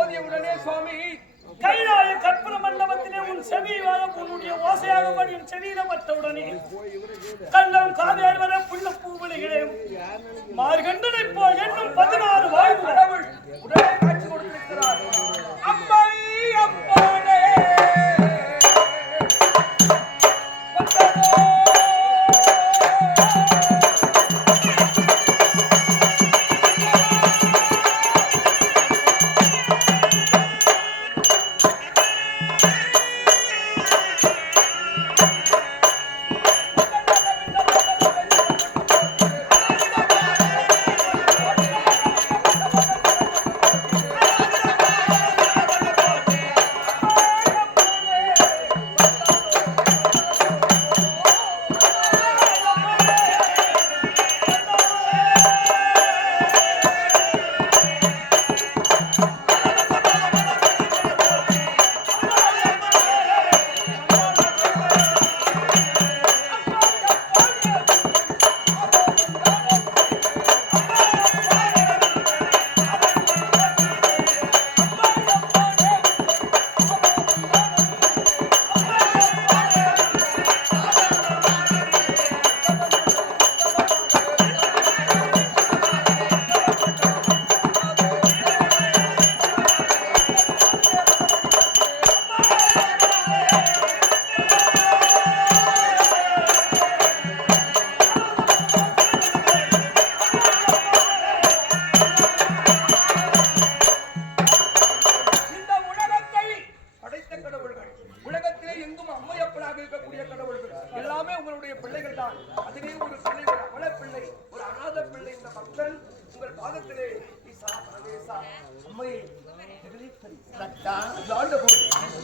ஓதியவுடனே சுவாமி கைலாய கற்பன மண்டபத்திலே உன் செவியாக உன்னுடைய ஓசையாக என் செவியில பட்டவுடனே கள்ளம் காதேர்வர புள்ள பூவலிகளே மார்கண்டனை போல் என்னும் 16 வாழ்வு கடவுள் உடனே காட்சி கொடுத்திருக்கிறார். அம்மை அப்பனே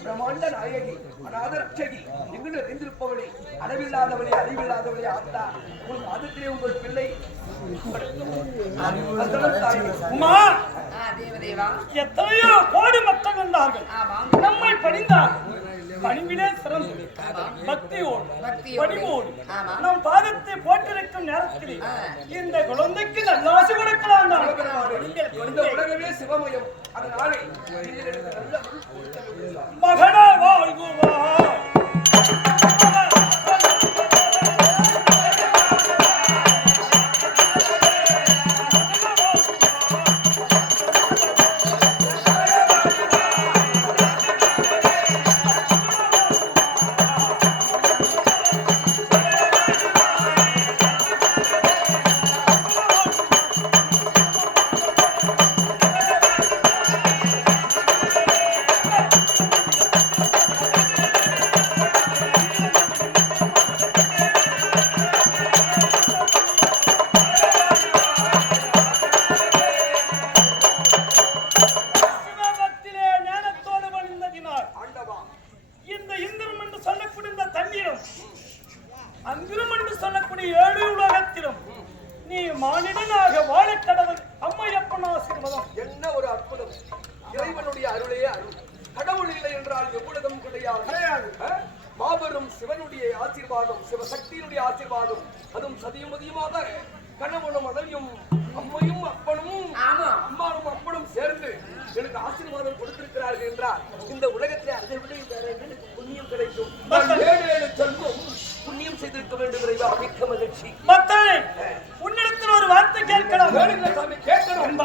பிரமாண்ட நாயகி அநாதரட்சகி எங்கு நிறைந்திருப்பவளே அளவில்லாதவளே அறிவில்லாதவளே ஆத்தா உங்கள் மாதத்திலே உங்கள் பிள்ளை உமா எத்தனையோ கோடி மக்கள் வந்தார்கள் நம்மை பணிந்தார்கள் பணிவிலே சிறந்து பக்தியோடு பணிவோடு நம் பாதத்தை போட்டிருக்கும் நேரத்தில் இந்த குழந்தைக்கு நல்லாசி கொடுக்கலாம் இந்த உலகமே சிவமயம் அதனாலே மகனா வாழ்குவா மாபெரும் சிவனுடைய ஆசீர்வாதம் சிவசக்தியினுடைய ஆசீர்வாதம் அதுவும் சதியுமதியுமாக கணவனும் மனைவியும் அம்மையும் அப்பனும் அம்மாவும் அப்பனும் சேர்ந்து எனக்கு ஆசீர்வாதம் கொடுத்திருக்கிறார்கள் என்றால் இந்த உலகத்திலே அதை விட எனக்கு புண்ணியம் கிடைக்கும். 7 ஜென்மம் புண்ணியம் செய்திருக்க வேண்டும் என்பதை மிக்க மகிழ்ச்சி. மத்தனை உன்னிடத்தில் ஒரு வார்த்தை கேட்கலாம். சாமி கேட்கணும்.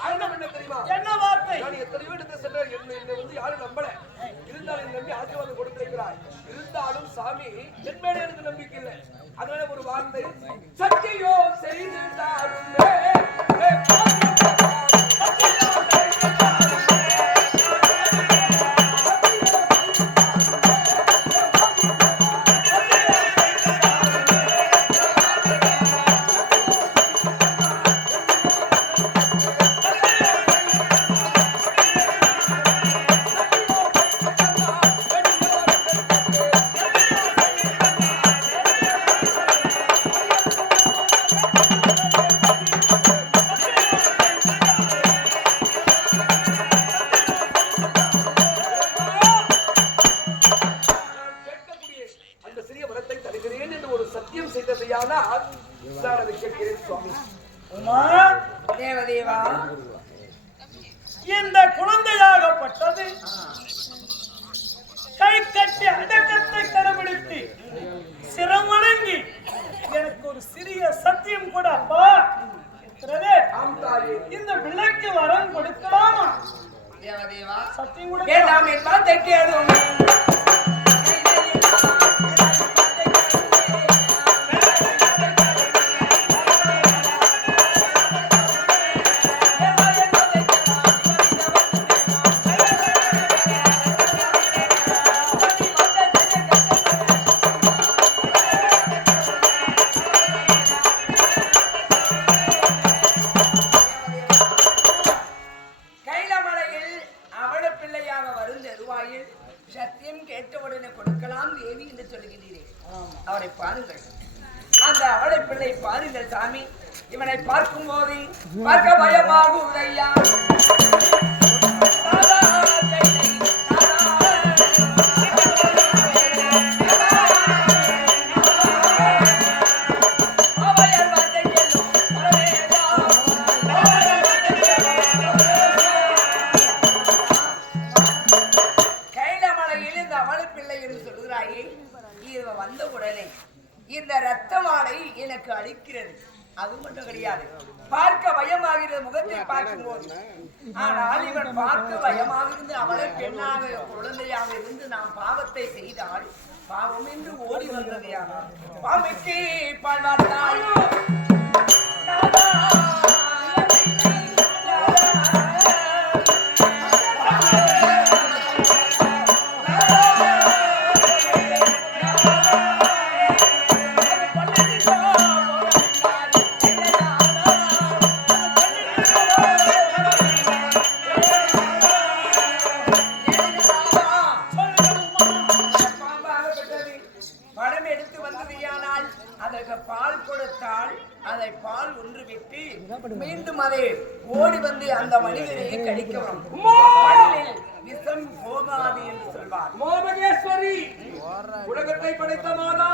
காரணம் என்ன தெரியுமா? என்ன வார்த்தை? நான் எத்தனையோ இடத்தை சென்றேன், என்னை வந்து யாரும் நம்பல. இருந்தாலும் என்னை நம்பி ஆசீர்வாதம் கொடுத்திருக்கிறாய். இருந்தாலும் சாமி என் மேல எனக்கு நம்பிக்கை இல்லை. அதனால ஒரு வார்த்தை, சத்தியோ செய்தாருமே தேவதேவா, இந்த குழந்தையாகப்பட்டது கை கட்டி அடக்கத்தை கடைபிடித்து சிரமணங்கி எனக்கு ஒரு சிறிய சத்தியம் கூட அப்பா இருக்கிறதே. இந்த பிள்ளைக்கு வரம் கொடுக்கலாமா? தேவதேவா, சத்தியம் கூட கேளாம் என்பால் தெக்கேடும். சத்தியம் கேட்டவுடனே கொடுக்கலாம் தேவி என்று சொல்லுகிறீரே, அவரை பாருங்கள். அந்த அவளை பிள்ளை பாருங்கள் சாமி. இவனை பார்க்கும் போது பார்க்க பயமாகுதையா. வந்த உடனே இந்த ரத்தமாலை எனக்கு அளிக்கிறது. அது மட்டும் கிடையாது, பார்க்க பயமாகிறது முகத்தை பார்க்கும் போது. ஆனால் இவன் பார்க்க பயமாகிறது அவளை பெண்ணாக குழந்தையாக இருந்து நாம் பாவத்தை செய்தால் பாவம் என்று ஓடி வந்தது. ஆனால் பாமைக்கு பாழ்வார்த்தாள் மீண்டும் அதை ஓடி வந்து அந்த மனிதரை கடிக்கவும் விஷம் போகாது என்று சொல்வார். மோமகேஸ்வரி, உலகத்தை படைத்த மாதா,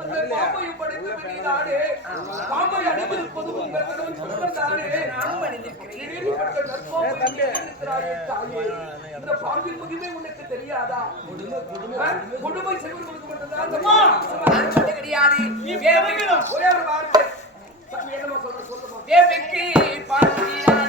அந்த பாம்பையும் படைத்த நீதானே. பாம்பை அணிந்திருப்பது உங்கள் கணவன் சொந்தம்தானே. நானும் அணிந்திருக்கிறேன். இந்த பாம்பின் மகிமை உனக்கு தெரியாதா? கொடுமை செய்வதற்கு மட்டும்தான் கிடையாது. ஒரே ஒரு வார்த்தை என்னமா சொல்ற சொல்லுமா. தேவிக்கு பார்க்கிறார்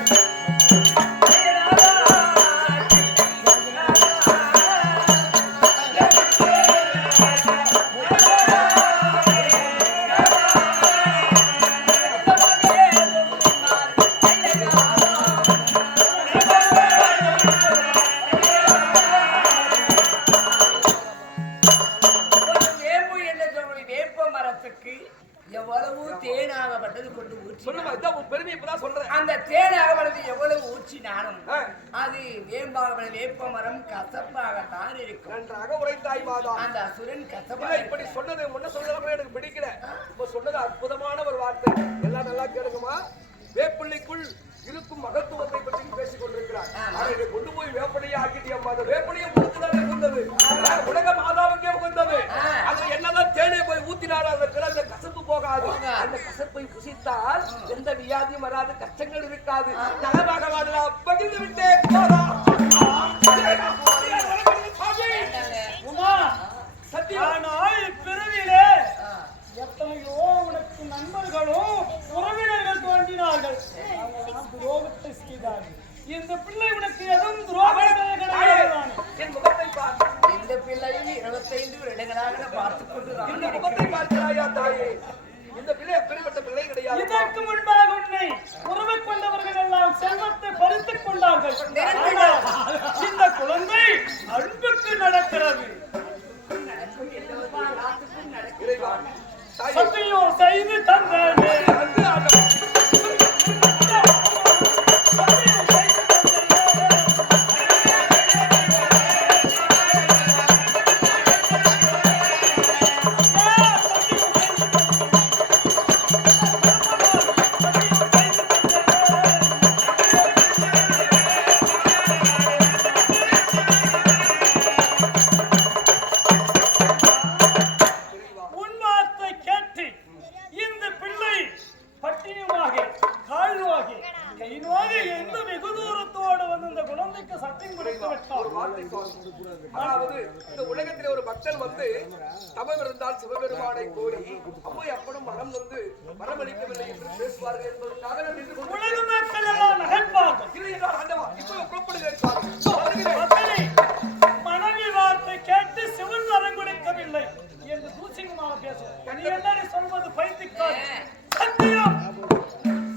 எவ்வளவு தேனாகப்பட்டது கொண்டு ஊற்றி அந்த தேனாகப்பட்டது எவ்வளவு ஊற்றினாலும் அது வேம்பாகப்பட்டது வேப்ப மரம் கசப்பாகத்தான் இருக்கும். நன்றாக உரைத்தாய் மாதா. அந்த அசுரன் கசப்பாக இப்படி சொன்னது முன்ன சொல்றதுக்கு எனக்கு பிடிக்கல. இப்ப சொன்னது அற்புதமான ஒரு வார்த்தை. எல்லாம் நல்லா கேளுங்கம்மா. வேப்பிள்ளைக்குள் இருக்கும் மகத்துவத்தை பற்றி பேசிக் கொண்டிருக்கிறார். அதை கொண்டு போய் வேப்பனையை ஆக்கிட்டியம்மா. அந்த வேப்பனையை கொடுத்துதானே உகந்தது, உலக மாதாவுக்கே உகந்தது. அது என்னதான் தேனை போய் ஊத்தினாலும் அந்த கசப்பு போகாது. அந்த கசப்பை புசித்தால் எந்த வியாதியும் வராது, கஷ்டங்கள் இருக்காது, நலமாக வாழலாம். பகிர்ந்து விட்டேன் பிறவிலே எத்தனையோ உனக்கு நண்பர்களும் உறவினர்கள் தோன்றினார்கள். துரோகத்தை இந்த பிள்ளை உனக்கு எதுவும் துரோகம் கிடையாது. என் முகத்தை பார். இந்த பிள்ளையும் 25 வருடங்களாக பார்த்துக் கொண்டு இந்த முகத்தை பார்க்கிறாயா தாயே? இந்த பிள்ளை எப்படிப்பட்ட பிள்ளை கிடையாது. இதற்கு முன்பாக உன்னை உறவு கொண்டவர்கள் எல்லாம் செல்வத்தை பறித்துக் கொண்டார்கள். இந்த குழந்தை அன்புக்கு நடக்கிறது. இறைவா, தாயே, சத்தியம் செய்து தந்தேனே. வந்து ஆண்டவா. அதாவது இந்த உலகத்திலே ஒரு பக்தன் வந்து தவம் இருந்தால் சிவபெருமானை கோரி அப்போய் அப்படும் மனம் வந்து வரமளிக்கவில்லை என்று பேசுவார்கள் என்பதற்காக நான் நின்று கொண்டு மனைவி வார்த்தை கேட்டு சிவன் வரம் கொடுக்கவில்லை என்று தூசிங்கமாக பேசுவோம். நீ என்ன சொல்வது பைத்தியக்காரி? சத்தியம்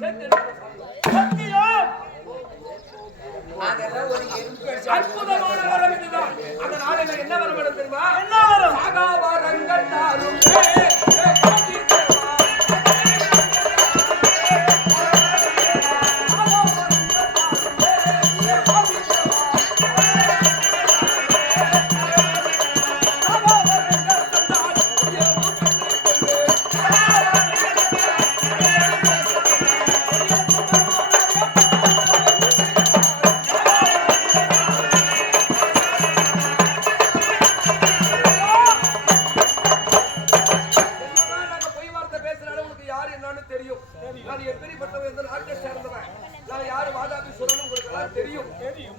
சத்தியம் அற்புதமான வரம் இதுதான். அதனால என்ன வரம் எடுத்து தெரியுமா? என்ன வரம்? சாகா வரங்கள் தாரும்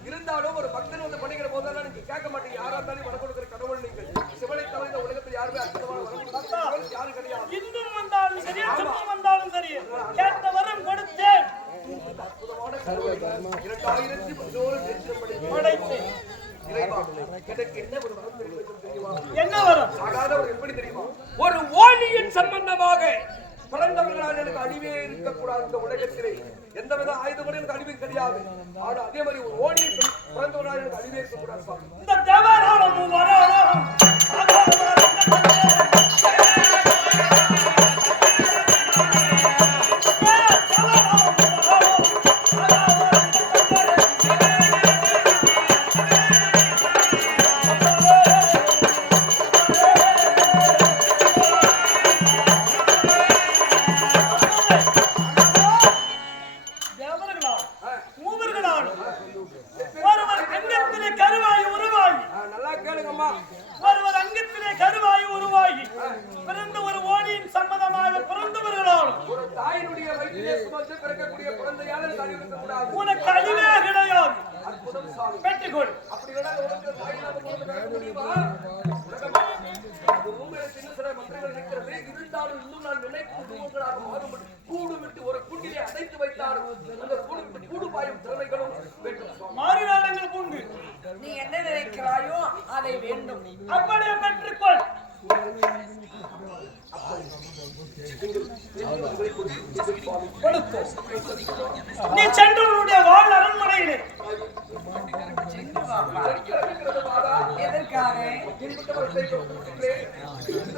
இருந்தாலும் ஒரு பக்தன் வந்து பண்ணிக்கிற போதெல்லாம் நீங்க கேட்க மாட்டீங்க. யாரா இருந்தாலும் வர கொடுக்கிற கடவுள் நீங்கள். சிவனை தவிர இந்த உலகத்தில் யாருமே அற்புதமான வரம் யாரும் கிடையாது. இன்னும் வந்தாலும் சரி, சும்மா வந்தாலும் சரி, கேட்ட வரம் கொடுத்தேன். அற்புதமான கடவுள் 2011 படைத்தேன். இறைவா, எனக்கு என்ன ஒரு வரம் தெரியுமா? என்ன வரம்? சாதாரண எப்படி தெரியுமா? ஒரு ஓலியின் சம்பந்தமாக பிறந்தவர்களால் எனக்கு அழிவே இருக்கக்கூடாது. இந்த உலகத்திலே எந்தவித ஆயுதமும் எனக்கு அழிவே கிடையாது. ஆனால் அதே மாதிரி ஒரு ஓலியின் பிறந்தவர்களால் எனக்கு அழிவே இருக்கக்கூடாது. இந்த தேவராலும் வராலும் ஒருவர் அங்கத்திலே கருவாயு உருவாகி பிறந்த ஒரு ஓடியின் சம்மதமாக பிறந்தவர்களாலும் ஒரு தாயினுடைய வயிற்றிலே சுமந்து பிறக்கக்கூடிய குழந்தையால் எனக்கு அழிவு இருக்கக்கூடாது. உனக்கு அழிவே கிடையாது. அற்புதம் சாமி. பெற்றுக்கொள். அப்படி வேணா உலகத்தில் தாயினால பிறந்து பிறக்க முடியுமா? உங்களை சின்ன சில மந்திரங்கள் இருக்கிறது. இருந்தாலும் இன்னும் நான் நினைத்து உங்களாக மாறுபட்டு கூடு விட்டு ஒரு கூட்டிலே அடைத்து வைத்தாலும் அந்த கூடு பாயும் திறமைகளும் வேண்டும். மாறினாடங்கள் உண்டு. நீ என்ன நினைக்கிறாயோ அதை வேண்டும். அப்படியே பெற்றுக்கொள். நீ சென்று உன்னுடைய வாழ் அரண்மனையிலே எதற்காக? இந்த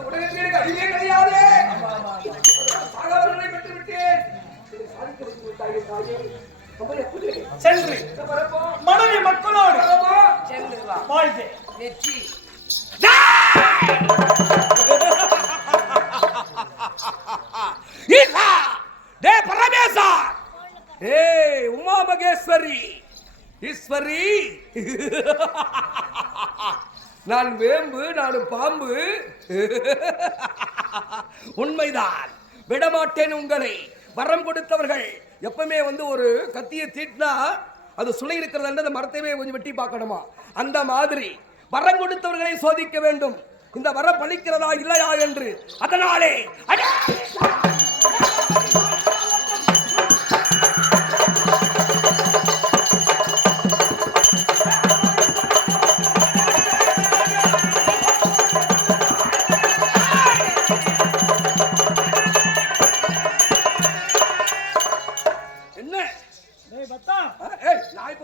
உலகத்திலே அழிவே கிடையாது. சாகவர்களை பெற்றுவிட்டேன். சென்று மனைவி மக்களோடு சென்று வா. வாழ்க. வெற்றி. பரமேசா, உமா மகேஸ்வரி, ஈஸ்வரி, நான் வேம்பு, நான் பாம்பு. உண்மைதான், விடமாட்டேன் உங்களை. வரம் கொடுத்தவர்கள் எப்பவுமே வந்து ஒரு கத்தியை தீட்டினா அது சுளை இருக்கிறது, அந்த மரத்தையே கொஞ்சம் வெட்டி பார்க்கணுமா? அந்த மாதிரி வரம் கொடுத்தவர்களை சோதிக்க வேண்டும். இந்த வரம் பலிக்கிறதா இல்லையா என்று. அதனாலே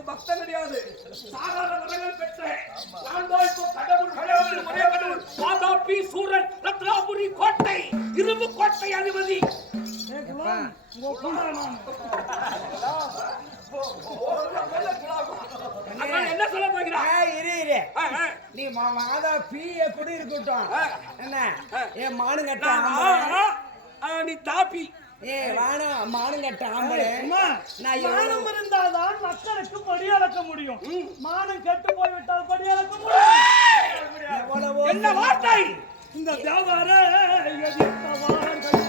இப்ப பக்தன் கிடையாது, சாதாரண வரங்கள் பெற்ற நான் தான் இப்போ கடவுள். ஒரே கடவுள், வாதாபி சூரன், ரத்னாபுரி கோட்டை, இரும்பு கோட்டை அதிபதி. என்ன சொல்ல போகிறாய்? நீ மாதா பீ எப்படி இருக்கட்டும், என்ன ஏன் மானுங்கட்டா நீ தாப்பி மானுங்கட்ட மானம் இருந்தால்தான் மக்களுக்கு படியளக்க முடியும். மானம் கெட்டு போய்விட்டால் படியளக்க முடியும். என்ன வார்த்தை? இந்த வியாபார எதிர்த்தவார்கள்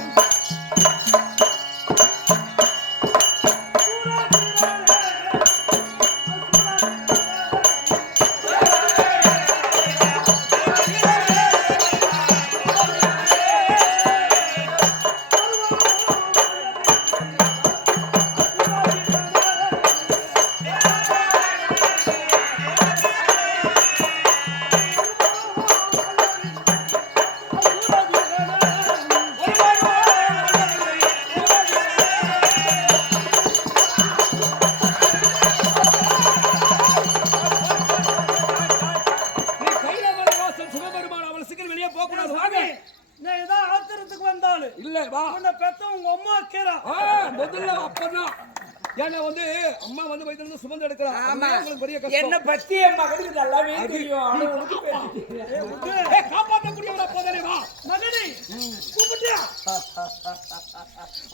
என்ன பத்தி மகனுக்கு நல்லாவே தெரியும்.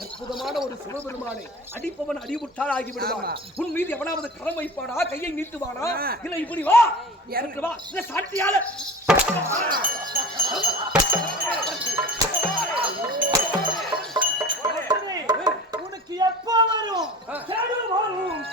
அற்புதமான ஒரு சிவபெருமானை அடிப்பவன் அடிபுட்டால் ஆகிவிடுவான். உன் மீது எவனாவது கரம் வைப்பானா, கையை நீட்டுவானா? இல்ல இப்படி வா, எனக்கு வா, சாட்சியால உனக்கு எப்ப வரும் வரும்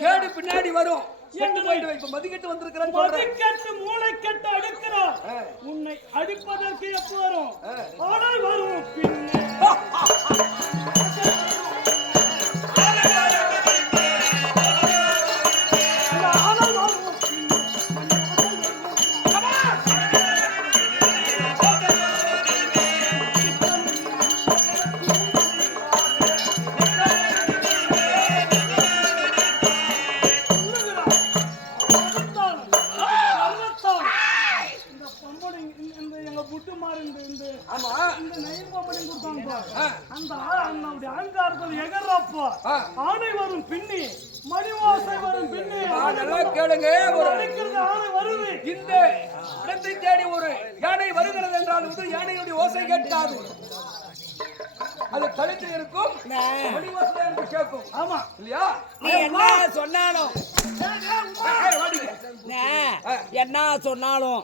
கேடு பின்னாடி வரும். மதிக்கட்டு வந்திருக்கிறான், மூளைக்கட்டு அடுக்கிறான். உன்னை அடிப்பதற்கு எப்ப வரும்? ஆனால் வரும் பின்னே. ஆணை வரும் பின்னி, மணிவாசை வரும் பின்னி. நல்லா கேளுங்க, ஆணை வருது. இந்த இடத்தை தேடி ஒரு யானை வருகிறது என்றால் யானையுடைய ஓசை கேட்காது. அது கழுத்தில் இருக்கும், மணிவாசை என்று கேட்கும். ஆமா இல்லையா? நீ என்ன சொன்னாலும் என்ன சொன்னாலும்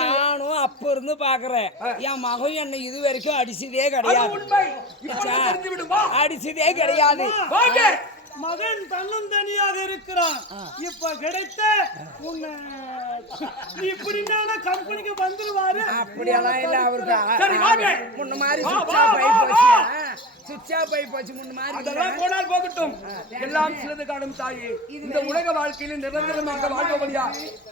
நானும் அப்ப இருந்து பாக்குறேன். என் மகன் என்ன இது வரைக்கும் அடிச்சதே கிடையாது. அடிச்சதே கிடையாது. மகன் தன்னந்தனியாக இருக்கிறான். இப்ப கிடைத்த உன்னை இப்படின்னா கம்பெனிக்கு வந்துருவாரு. அப்படியெல்லாம் இல்ல அவருக்கு முன்ன மாதிரி சுவிட்ச் ஆஃப் ஆகி போச்சு. முன்ன மாதிரி அதெல்லாம் போனால் போகட்டும். எல்லாம் சிலது காலம் தாயே. இந்த உலக வாழ்க்கையில் நிரந்தரமாக வாழ்வழியா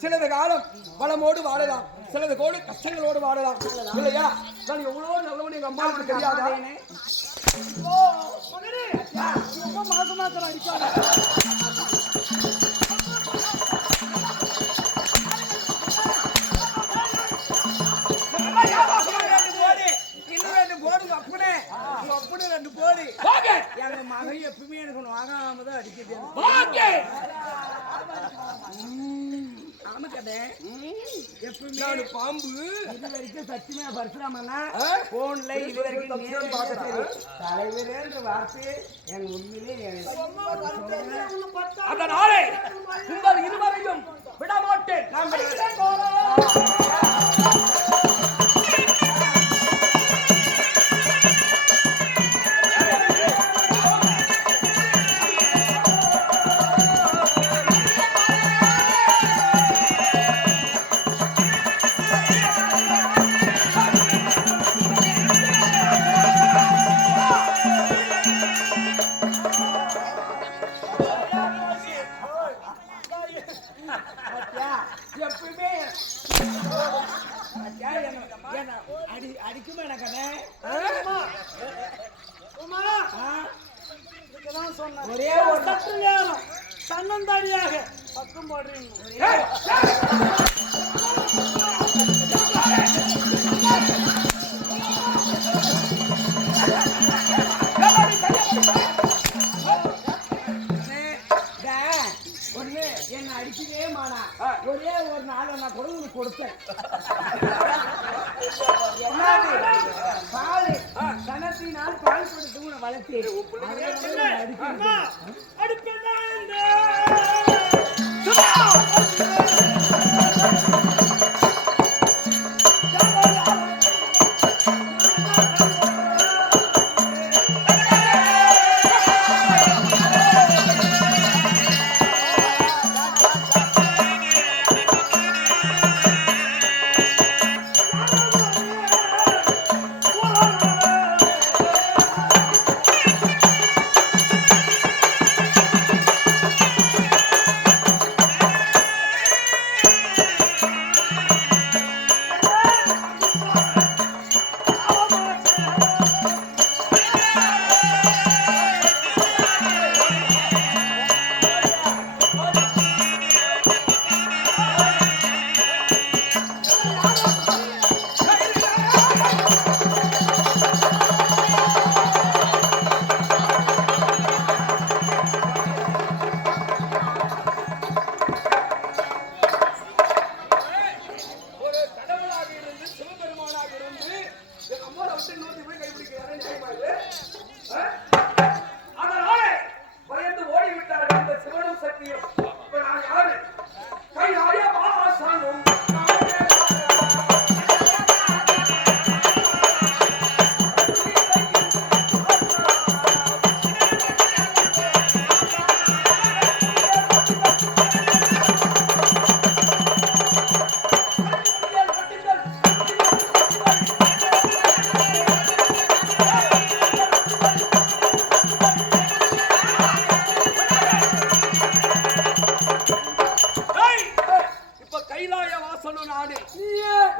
சிலது காலம் வளமோடு வாழலாம், சிலது கோடு கஷ்டங்களோடு வாழலாம். இல்லையா? நான் எவ்வளவு நல்லவனு எங்க அம்மாவுக்கு தெரியாதா? மாசம் மாத்திரம் அடிக்காத. ரெண்டு போடு எங்க மகன் எப்பவுமே எனக்கு வாங்காமதான் அடிக்கிறது. ஆமா கதை எப்பவுமே பாம்பு இது வரைக்கும் சத்தியமா பரிசுராமன்னா போன்ல இது வரைக்கும் தலைவரேன்ற வார்த்தை என் உண்மையிலே அதனாலே உங்கள் இருவரையும் விடமாட்டேன். நான் சொன்னேன். ஒரே ஒரு சற்று நேரம் தன்னந்தாடியாக பக்கம் போடுறீங்க. ஒண்ணு என்ன அடிக்கவே மானா. ஒரே ஒரு நாள் நான் கூட உனக்கு கொடுத்தேன். பால் கணத்தினால் பால் கொடுத்து உன்னை வளர்த்தேன்.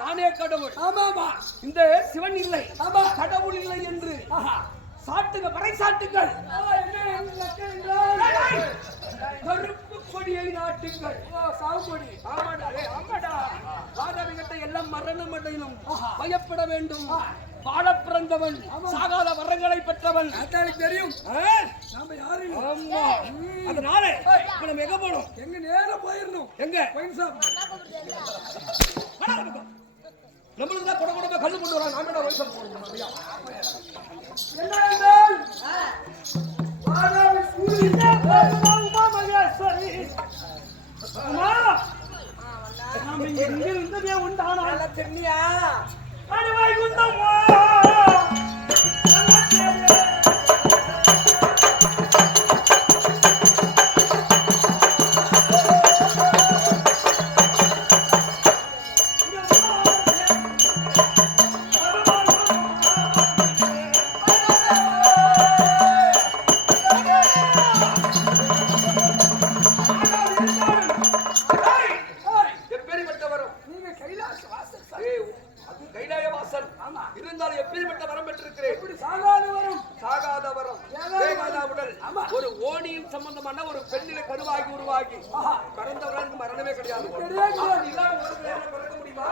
நானே கடவுள். இந்த சிவன் இல்லை கடவுள் இல்லை என்று சாட்டுங்க பறைசாட்டுங்கள். கருப்பு கொடியை நாட்டுங்கள். சாவுகொடி. ஆமாடா ராஜாவிகிட்ட எல்லாம் மரணம் அடையணும், பயப்பட வேண்டும். வாழ பிறந்தவன், சாகாத வரங்களை பெற்றவன். தெரியும் அதனால இப்ப நம்ம எங்க போனோம்? எங்க நேரம் போயிடணும். எங்க நம்மளுக்கு தான் கொட கொட கல்லு கொண்டு வராங்க. நாம என்ன வயசு போறோம்? தெரியா இருந்தாலும் எப்பேற்பட்ட வரம் பெற்றிருக்கிறேன். சாகாத வரம். ஒரு ஓணியின் சம்பந்தமான ஒரு பெண்ணில கருவாகி உருவாகி பிறந்தவர்களுக்கு மரணமே கிடையாது. பிறக்க முடியுமா?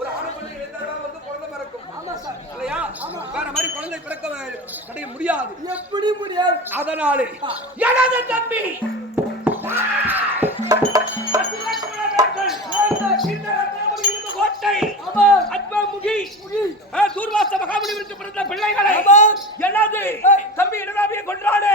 ஒரு ஆணு பெண்ணு இருந்தாலும் வந்து குழந்தை பிறக்கும் இல்லையா? வேற மாதிரி குழந்தை பிறக்க கிடைக்க முடியாது. எப்படி முடியாது? அதனாலே எனது தம்பி தூர்வாச மகாமுனிவருக்கு பிறந்த பிள்ளைகளை எனது தம்பி இடனாவியை கொன்றானே.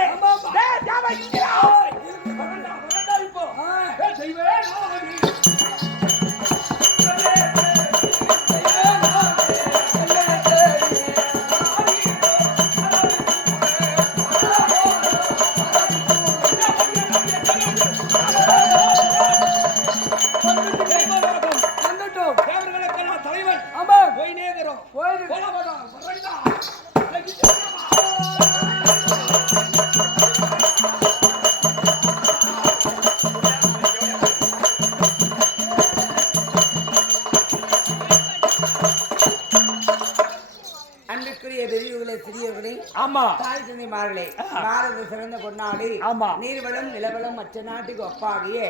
தலைவன் போய் நேரம் பெரியவர்களே சிறியவர்களே ஆமா தாய் தந்தைமார்களே பாரத சிறந்த பொன்னாடு ஆமா நீர்வளம் நிலவளம் மற்ற நாட்டுக்கு ஒப்பாகிய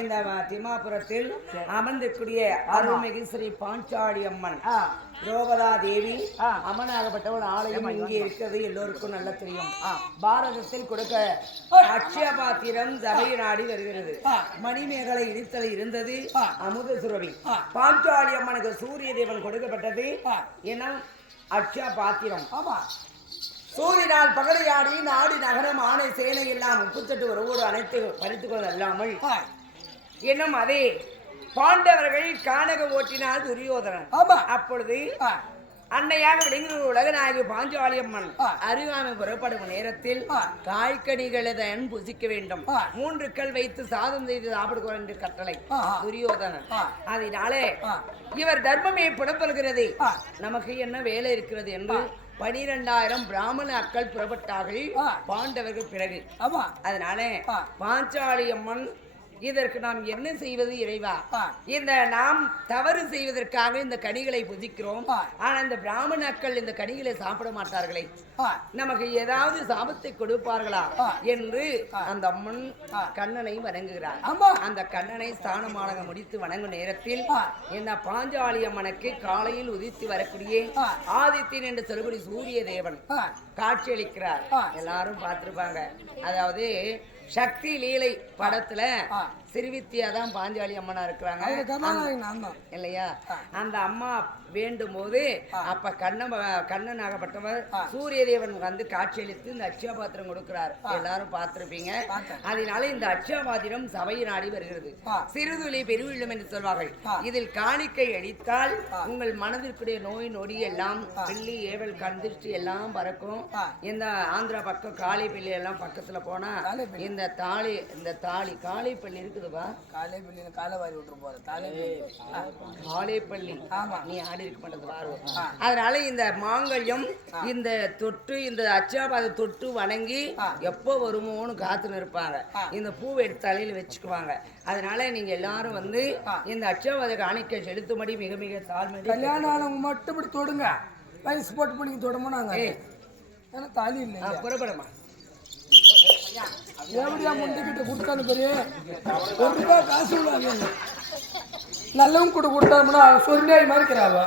இந்த திமாபுரத்தில் அமர்ந்திருக்கூடிய அருள்மிகு ஸ்ரீ பாஞ்சாலி அம்மன் திரௌபதா தேவி அம்மனாகப்பட்டவள் ஆலயம் இங்கே இருக்கிறது எல்லோருக்கும் நல்லா தெரியும். பாரதத்தில் கொடுக்க அக்ஷய பாத்திரம் சபை நாடி வருகிறது. மணிமேகலை இடித்தல் இருந்தது அமுத சுரபி. பாஞ்சாலி அம்மனுக்கு சூரிய தேவன் கொடுக்கப்பட்டது என அக்ஷய பாத்திரம். சூரியனால் பகடையாடி நாடு நகரம் ஆணை சேனை எல்லாம் 38 ஒவ்வொரு அனைத்து பறித்துக் கொள்ள அல்லாமல் இன்னும் அதே பாண்டவர்கள் கானக ஓட்டினால் துரியோதனன். அப்பொழுது அன்னையாக விளங்கிய உலகநாயகி பாஞ்சாலி அம்மன் அருகாமை புறப்படும் நேரத்தில் காய்கனிகளை தான் புசிக்க வேண்டும், 3 கல் வைத்து சாதம் செய்து சாப்பிடுவோம் என்று கட்டளை துரியோதனன். அதனாலே இவர் தர்மமே புறப்படுகிறது, நமக்கு என்ன வேலை இருக்கிறது என்று 12,000 பிராமண அக்கள் புறப்பட்டார்கள் பாண்டவர்கள் பிறகு. அதனால பாஞ்சாலி அம்மன் இதற்கு நாம் என்ன செய்வது இறைவா? இந்த நாம் தவறு செய்வதற்காக இந்த கனிகளை புதிக்கிறோம், ஆனா இந்த பிராமணர்கள் இந்த கனிகளை சாப்பிட மாட்டார்களே, நமக்கு ஏதாவது சாபத்தை கொடுப்பார்களா என்று அந்த அம்மன் கண்ணனை வணங்குகிறார். அந்த கண்ணனை ஸ்தானமாக முடித்து வணங்கும் நேரத்தில் என்ன பாஞ்சாலி அம்மனுக்கு காலையில் உதித்து வரக்கூடிய ஆதித்யன் என்று சொல்லக்கூடிய சூரிய தேவன் காட்சியளிக்கிறார். எல்லாரும் பார்த்திருப்பாங்க. அதாவது சக்தி லீலை படத்துல சிறுவித்தியா தான் பாஞ்சாலி அம்மனா இருக்கிறாங்க இல்லையா? அந்த அம்மா வேண்டும் போது அப்ப கண்ணனாகப்பட்டவர் சூரிய தேவன் வந்து காட்சியளித்து இந்த அக்ஷய பாத்திரம் கொடுக்கிறார். எல்லாரும் பார்த்திருப்பீங்க. அதனால இந்த அக்ஷய பாத்திரம் சபை நாடி வருகிறது. சிறுதுளி பெருவிழும் என்று சொல்வார்கள். இதில் காணிக்கை அளித்தால் உங்கள் மனதிற்குரிய நோய் நொடி எல்லாம் வெள்ளி ஏவல் கந்திருஷ்டி எல்லாம் பறக்கும். இந்த ஆந்திரா பக்கம் காளைப்பள்ளி எல்லாம் பக்கத்துல போனா இந்த தாலி காளைப்பள்ளி இருக்குதுப்பா, காளைப்பள்ளி காலவாரி விட்டு போற காளைப்பள்ளி நீ ஆடி இருக்க மாட்டது பாரு. அதனால இந்த மாங்கல்யம் இந்த தொட்டு இந்த அச்சாபாத தொட்டு வணங்கி எப்போ வருமோன்னு காத்துன்னு இருப்பாங்க. இந்த பூவை எடுத்து தலையில வச்சுக்குவாங்க. அதனால நீங்க எல்லாரும் வந்து இந்த அச்சாபாத காணிக்கை செலுத்தும்படி மிக மிக தாழ்மை. கல்யாணம் ஆனவங்க மட்டும் இப்படி தொடுங்க, வயசு போட்டு பண்ணி தொடமோனாங்க. ஏன்னா தாலி இல்லை புறப்படமா எப்படியா முண்டிக்கிட்ட கொடுத்தானு பெரிய ஒரு ரூபாய் காசு விடாங்க. நல்லவங்க கூட கொடுத்தாருன்னா சொன்னாய் மாதிரி இருக்கிறாவ.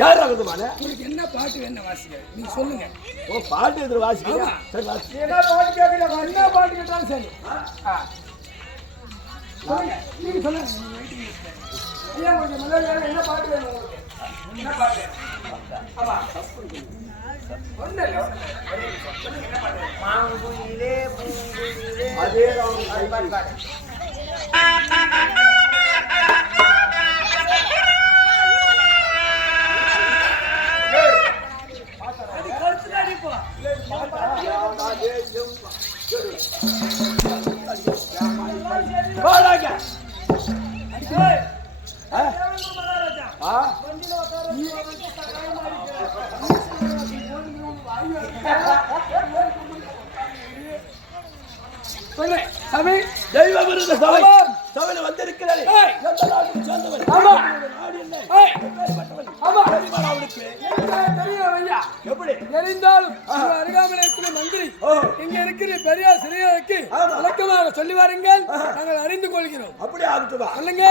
யார் ஆகுதுமான உங்களுக்கு என்ன பாட்டு வேணும் வாசிக்க நீங்க சொல்லுங்க. ஓ பாட்டு எதிர வாசிக்கிறீங்க. சரி வாசி. என்ன பாட்டு கேட்கல என்ன பாட்டு கேட்டாலும் சரி. சொல்லுங்க நீங்க சொல்லுங்க. ஐயா உங்களுக்கு முதல்ல என்ன பாட்டு வேணும் உங்களுக்கு? என்ன பாட்டு? ஆமா ஒண்ணு இல்ல சொல்லுங்க என்ன பாட்டு? மாங்குயிலே பூங்குயிலே அதே தான் பாட்டு. அது கழுத்துல அடிப்பா. போடாங்க. ஏய், ஆ? தேவன் மகாராஜா. ஆ? வண்டியில உட்கார சொல்லு சாமி. தெய்வ விருது சபை சபையில வந்திருக்கிறாரே. எந்த நாட்டுக்கு சேர்ந்தவர்? ஆமா. நாடு என்ன? ஏய் எப்பேற்பட்டவன்? ஆமா தெரியுமா அவனுக்கு? தெரியும் ஐயா. எப்படி? தெரிந்தாலும் அருகாமல் இருக்கிற மந்திரி இங்க இருக்கிற பெரியார் சிறியருக்கு விளக்கமாக சொல்லி வாருங்கள். நாங்கள் அறிந்து கொள்கிறோம். அப்படியே ஆகட்டுமா? சொல்லுங்க.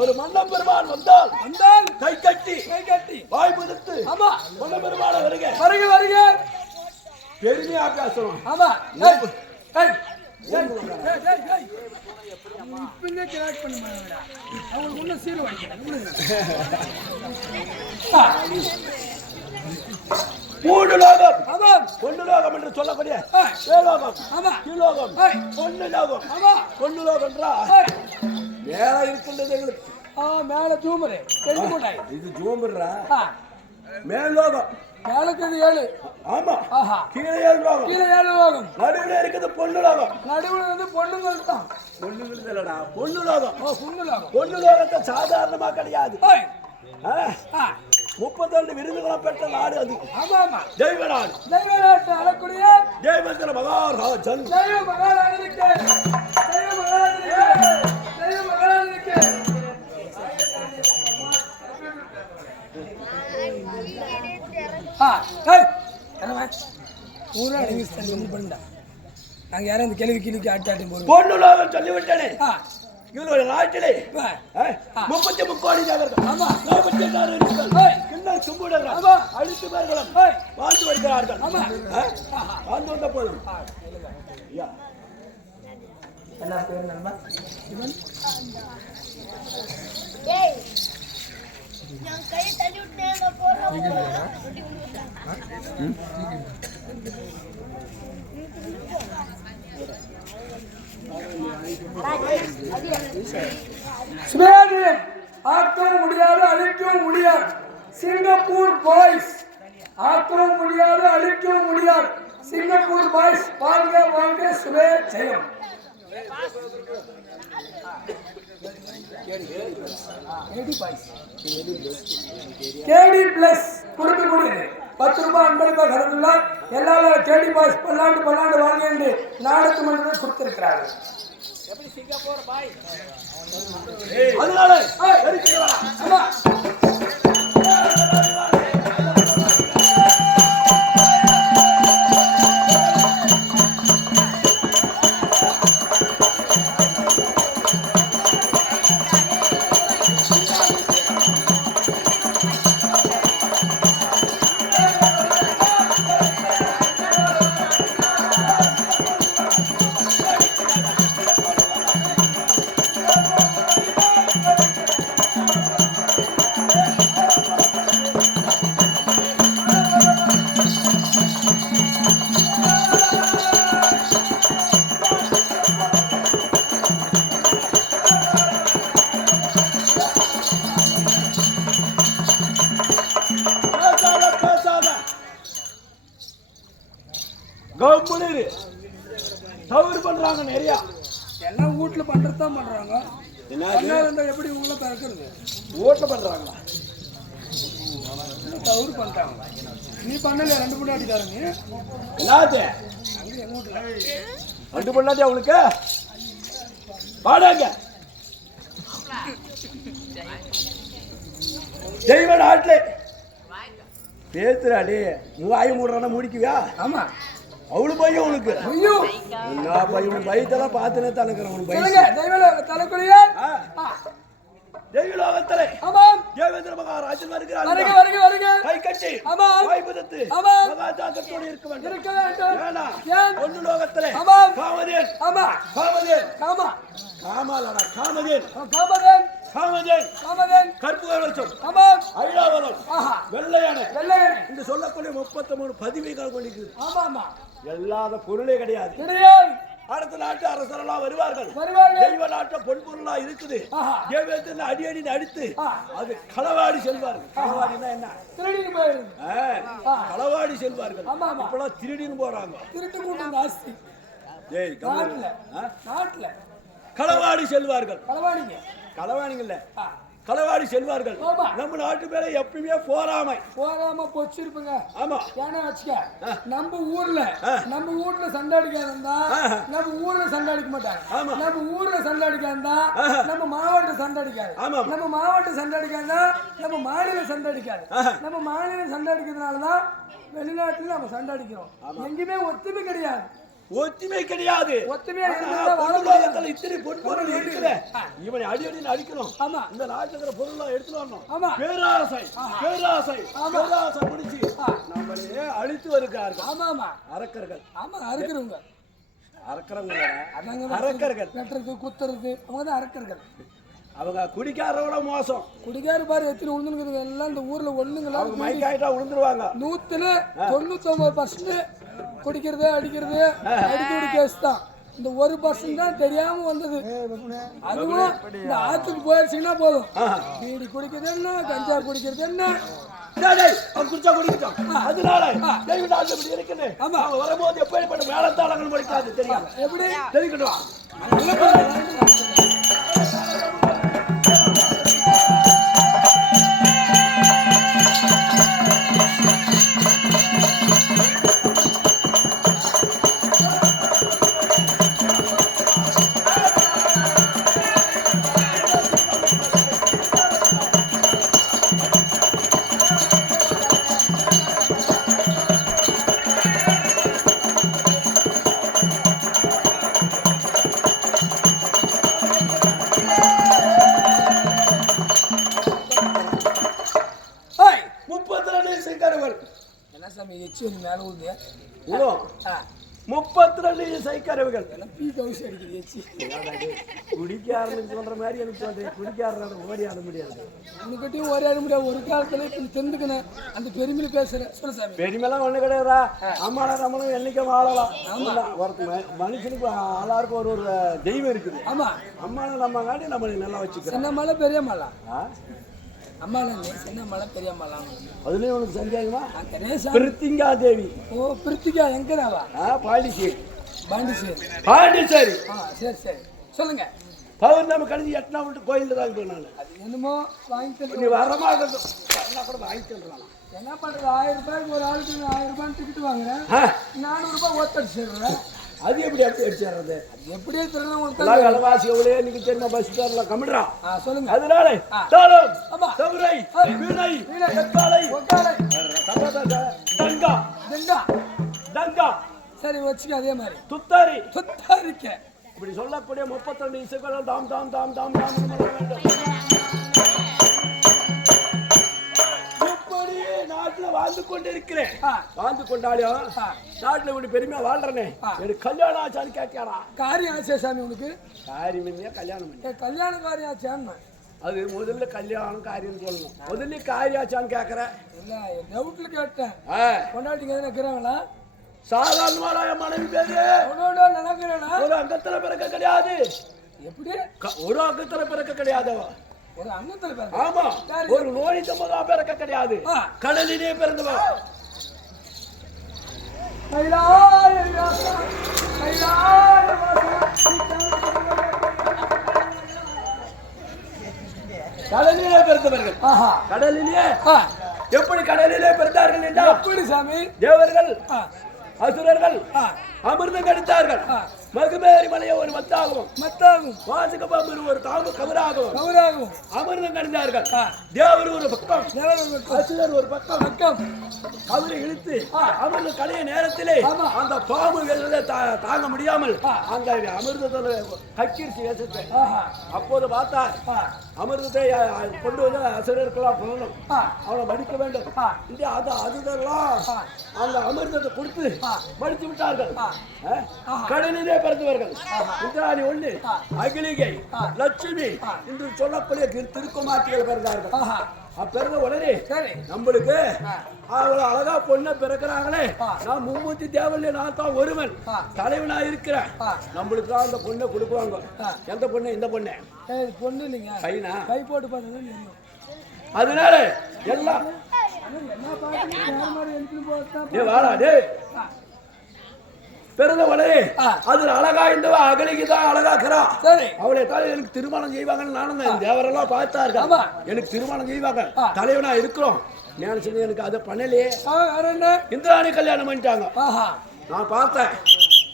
ஒரு மன்னம் பெருமான் வந்தால் வந்தால் கை கட்டி கை கட்டி வாய் புதுத்து ஆமா மன்னம் பெருமான வருக வருக வருக. பெருமையா பேசணும். ஆமா ஏய் ஏய் ஏய் ஏய் ஏய் இப்பவே கிராக் பண்ண மாட்டேடா. அவங்களுக்கு உள்ள சீல் வாங்கிக்கிறேன். மூணு லோகம் ஆமா பொண்ணு லோகம் என்று சொல்லக்கூடிய ஏய் தேலோகம் ஆமா கீழோகம் ஏய் பொண்ணு லோகம் ஆமா பொண்ணு லோகம்ன்றா ஏய் மேல இருக்கின்றது எங்களுக்கு. மேல ஜூமரு தெரிஞ்சு போட்டாய். இது ஜூம்புறா ஆ மேல் லோகம் மேலுக்கு 7. ஆமா ஆஹா கீழே 7 லோகம் கீழே 7 லோகம். நடுவுல இருக்குது பொண்ணு லோகம். நடுவுல வந்து பொண்ணுங்கள் தான். பொண்ணுங்கிறது இல்லடா பொண்ணு லோகம். ஓ பொண்ணு லோகம். பொண்ணு லோகத்தை சாதாரணமா கிடையாது. ஏய் ஆ? ஆ 32 விருதுகளை பெற்ற நாடு அது. ஆமா ஆமா தெய்வ நாடு. தெய்வ நாட்டு அழக்கூடிய தெய்வத்திர மகாராஜன் தெய்வ மகாராஜனுக்கு தெய்வ மகாராஜனுக்கு தெய்வ மகாராஜனுக்கு ஏய் என்னமா ஊரா அடங்கி ஸ்டாண்ட் வந்து பண்ணா. நாங்க யாரும் இந்த கேள்விக்கு ஆட்டி போறோம். பொண்ணு லோகம் சொல்லிவிட்டேனே. ஆ இவருடைய நாட்டிலே 33 கோடி தேவர்கள். ஆமா 46 இருக்கிறார்கள். ஏய் இன்னும் சும்புடர்கள் ஆமா அழித்து பேர்களும் ஏய் வாழ்ந்து வருகிறார்கள். ஆமா வாழ்ந்து வந்த போதும் ஐயா என்ன பேர் நண்பா? இவன் ஏய் நான் கை தள்ளி விட்டேன் போறேன். சுவேடியன் ஆக்கவும் முடியாது அழிக்கவும் முடியாது. சிங்கப்பூர் பாய்ஸ் ஆக்கவும் முடியாது அழிக்கவும் முடியாது. சிங்கப்பூர் பாய்ஸ் வாழ்க வாழ்க சுவே ஜெயம். கேடி பிளஸ் கொடுத்து கொடு 10 ரூபாய் அன்பளிப்பாக கலந்துள்ளார். எல்லாரும் கேடி பாய்ஸ் பல்லாண்டு பல்லாண்டு வாழ்க என்று நாடக மன்றத்தில் கொடுத்திருக்கிறார்கள். அதனால ஆமா குளிர் தவறு பண்றாங்க நிறைய. எல்லாம் வீட்டுல பண்றதுதான் பண்றாங்க. என்ன எப்படி உங்களை பிறக்கிறது? வீட்டுல பண்றாங்களா? தவறு பண்ணிட்டாங்க. நீ பண்ணல, 2 பொண்டாட்டிக்காரங்க. என்னது ரெண்டு பொண்டாட்டி அவனுக்கு? பாடாங்க தெய்வ நாட்டுல பேசுறாடி. மூவாயி மூடுறானா முடிக்குவியா? ஆமா. அவளு பையன் உனக்கு. ஐயோ என்ன பையன் பயத்தெல்லாம் பார்த்துனே தனக்குறேன் உன் பையன். தலைக்குழியா தெய்வலோகத்திலே ஆமாம் தேவேந்திர மகாராஜன் வருகிறார். வருக வருக வருக. கை கட்டி ஆமாம். வாய்ப்புதத்து ஆமாம். மகாஜாக்கிரதையோடு இருக்க வேண்டும். இருக்க வேண்டும். ஏனா ஏன்? ஒன்னு லோகத்திலே ஆமாம். காமதேன் ஆமா காமதேன் ஆமா காமாலடா காமதேன் காமதேன் காமதேன் காமதேன் கற்பூர வருஷம் ஆமாம் ஐராவதம் ஆஹா வெள்ளையானை வெள்ளையனே இந்த சொல்லக்கூடிய 33 பதிவைகள் கொண்டிருக்குது. ஆமா ஆமா எல்லாத பொருளே கிடையாது. கிடையாது. அடுத்த நாட்டு அரசரெல்லாம் வருவார்கள். வருவார்கள். தெய்வ நாட்டு பொன் பொருளா இருக்குது. ஆஹா. தேவேந்திரன் அடி அடி அடித்து ஆ. அது களவாடி செல்வார்கள். களவாடினா என்ன? திருடின்னு போயிருது. களவாடி செல்வார்கள். ஆமா, ஆமா. இப்பெல்லாம் திருடின்னு போறாங்க. திருட்டு கூட்டம் ஜாஸ்தி ஏய் நாட்டுல. நாட்டுல களவாடி செல்வார்கள். களவாடிங்க. களவாணிங்கல்ல ஆ. களவாடி செல்வார்கள். ஆமா. நம்ம நாட்டு மேல எப்பயுமே போராமை. போராம பொச்சிருப்புங்க. ஆமா ஏன்னா வச்சுக்க, நம்ம ஊர்ல சண்டை அடிக்காதா நம்ம ஊர்ல சண்டை அடிக்க மாட்டாங்க. ஆமா. நம்ம ஊர்ல சண்டை அடிக்காதா நம்ம மாவட்டம் சண்டை அடிக்காது. ஆமா. நம்ம மாவட்டம் சண்டை அடிக்காதா நம்ம மாநிலம் சண்டை அடிக்காது. நம்ம மாநிலம் சண்டை அடிக்கிறதுனாலதான் வெளிநாட்டுல நம்ம சண்டை அடிக்கிறோம். எங்கேயுமே ஒத்துமை கிடையாது. ஒத்துமை கிடையாது. ஒத்துமையா இத்தனை பொன் பொருள் இருக்குது. இவனை அடி அடி அடிக்கணும். ஆமா. இந்த நாட்டுல இருக்கிற பொருள் எடுத்துட்டு வரணும். ஆமா. பேராசை பேராசை பேராசை முடிச்சு நம்மளே அழித்து வருகிறார்கள். ஆமா ஆமா அரக்கர்கள். ஆமா அறுக்கிறவங்க. அரக்கர்கள் வெட்டுறது குத்துறது அவங்கதான் அரக்கர்கள். அவங்க குடிக்காரவோட மோசம். குடிக்காரு பாரு எத்தனை உளுந்துங்கிறது எல்லாம் இந்த ஊர்ல ஒண்ணுங்களா அவங்க மைக்காயிட்டா உளுந்துருவாங்க. 99% குடிக்கிறது அடிக்கிறது அடிக்கடி கேஸ் தான். இந்த 1% தான் தெரியாம வந்தது. அதுவும் இந்த ஆத்துக்கு போயிடுச்சுன்னா போதும். பீடி குடிக்கிறது என்ன, கஞ்சா குடிக்கிறது என்ன, குடிச்சா குடிக்கிட்டோம். அதனால இப்படி இருக்குது. வரும்போது எப்படிப்பட்ட மேலத்தாளங்கள் படிக்காது தெரியாது. எப்படி தெரிவிக்கணும். என்ன சாமி எச்சு மேல ஊது 32 சைக்கரவுகள் பீ கவுசி அடிக்குது எச்சு. குடிக்காரன்னு சொல்ற மாதிரி எனக்கு சொல்றேன். குடிக்காரனோட ஓடி ஆட முடியாது. உங்ககிட்டயும் ஓடி ஆட முடியாது. ஒரு காலத்துல தெரிந்துக்கணும். அந்த பெருமையில பேசுறேன். சொல்ல சாமி. பெருமையெல்லாம் ஒண்ணு கிடையாதா? அம்மாடா நம்மளும் என்னைக்கும் வாழலாம். ஒரு மனுஷனுக்கு எல்லாருக்கும் ஒரு தெய்வம் இருக்குது. ஆமா. அம்மாவை நம்ம காட்டி நம்மளை நல்லா வச்சுக்கிறோம். சின்ன மலை பெரிய மலை. அம்மா சின்ன மலை பெரிய மலை. அதுலயும் உனக்கு சந்தேகமா? பிரித்திங்கா தேவி. ஓ பிரித்திகா எங்கதாவா? பாண்டிச்சேரி. பாண்டிச்சேரி. சரி சரி சொல்லுங்க. பௌர்ணமி கழிஞ்சு 8 விட்டு கோயில் தான் நான். அது என்னமோ வாங்கிட்டு நீ வரமா கூட வாங்கிட்டு என்ன பண்றது? 1000 ரூபாய்க்கு ஒரு ஆளுக்கு 1000 ரூபாய் டிக்கெட் வாங்குறேன். 400 ரூபாய் ஓத்தடி சேர்றேன். அது எப்படி அடிச்சிடுறது? எப்படியே தெரியல உங்களுக்கு. விலைவாசி எவ்வளோ இன்னைக்கு தெரியுமா? பஸ் ஸ்டாண்ட்ல கமிடுறா. சொல்லுங்க. அதனால தாளம் தவறை வீணை எக்காலை தங்கா தங்கா தங்கா சரி வச்சுக்க. அதே மாதிரி துத்தாரி துத்தாரிக்க இப்படி சொல்லக்கூடிய 32 இசைகள் தாம் தாம் தாம் தாம் தாம் வேண்டும். நாட்டுல வாழ்ந்து கொண்டிருக்கிறேன். வாழ்ந்து கொண்டாலும் நாட்டுல இப்படி பெருமையா வாழ்றனே. எனக்கு கல்யாணம் ஆச்சான்னு கேட்காரா? காரியம் ஆச்சே சாமி உனக்கு? காரியம் இல்லையா? கல்யாணம் இல்லையா? கல்யாணம் காரியம் ஆச்சான்னு அது முதல்ல கல்யாணம் காரியம் சொல்லணும். முதல்ல காரியம் ஆச்சான்னு கேட்கறேன். இல்ல டவுட்ல கேட்டேன். கொண்டாட்டிங்க எதுவும் இருக்கிறாங்களா? சாதாரணமான என் மனைவி பேரு நடக்கிறேனா? ஒரு அங்கத்துல பிறக்க கிடையாது. எப்படி? ஒரு அங்கத்துல பிறக்க கிடையாது. ஒரு அங்கத்துல பிறக்க? ஆமா. ஒரு நோய் சம்பந்தமா பிறக்க கிடையாது. கடலிலே பிறந்தவா. கைலாய வாசா, கைலாய வாசா. கடலிலே பிறந்தவர்கள். ஆஹா. கடலிலே ஆ. எப்படி கடலிலே பிறந்தார்கள் என்றால் எப்படி சாமி? தேவர்கள் ஆ. அசுரர்கள் ஆ. அமிர்தம் கடித்தார்கள். ஆ. மகுமேரி மலையை ஒரு மத்தாகவும் மத்தாகும் வாசுகபாம்பு ஒரு தாம்பு கவராகவும் கவராகும் அமிர்தம் கடிந்தார்கள். ஆ. தேவர் ஒரு பக்கம் தேவர்கள் ஒரு அசுரர் ஒரு பக்கம் பக்கம். அவரை இழுத்து அமிர்த கடைய நேரத்திலே ஆமா. அந்த பாம்பு வெள்ளத்தை தாங்க முடியாமல் அந்த அமிர்தத்தில் கக்கிருச்சு வேசத்தை. ஆஹா. அப்போது பார்த்தார் ஆ. அமிர்தத்தை கொண்டு வந்து அசுரருக்கெல்லாம் போகணும், ஆ. அவனை மடிக்க வேண்டும். ஆ. இது அது அதுதெல்லாம் ஆ. அந்த அமிர்தத்தை கொடுத்து ஆ. மடித்து விட்டார்கள். ஆ. கடலிலே பிறந்தவர்கள் இந்திராணி ஒண்ணு, அகிலிகை, ஆ. லட்சுமி என்று சொல்லக்கூடிய திருக்குமார்த்திகள் பிறந்தார்கள். ஆஹா. பிறந்த உடனே சரி. நம்மளுக்கு அவ்வளவு அழகா பொண்ணை பிறக்கிறாங்களே, ஆ. நான் மும்மூர்த்தி தேவல்ல நான் தான் ஒருவன் ஆ. தலைவனா இருக்கிறேன். ஆ. நம்மளுக்கு தான் அந்த பொண்ணை கொடுக்குவாங்க. ஆ. எந்த பொண்ணு? இந்த பொண்ணு ஏய், பொண்ணு இல்லைங்க. பையனா? கை போட்டு பார்த்தா அதனால எல்லாம் என்ன பாட்டு யார் மாதிரி எழுதி போட்டா டே வாடா டே. பிறந்த உடனே ஆ. அதுல அழகா இருந்தவ அகலிக்கு தான் அழகாக்குறா. சரி. அவளை தான் எனக்கு திருமணம் செய்வாங்கன்னு நானும் தான் தேவரெல்லாம் பார்த்தார்கள். ஆமா. எனக்கு திருமணம் செய்வாங்க, ஆ. தலைவனா இருக்கிறோம் நினைச்சது. எனக்கு அதை பண்ணலையே. வேற என்ன? இந்திராணி கல்யாணம் பண்ணிட்டாங்க. ஆஹா. நான் பார்த்தேன்.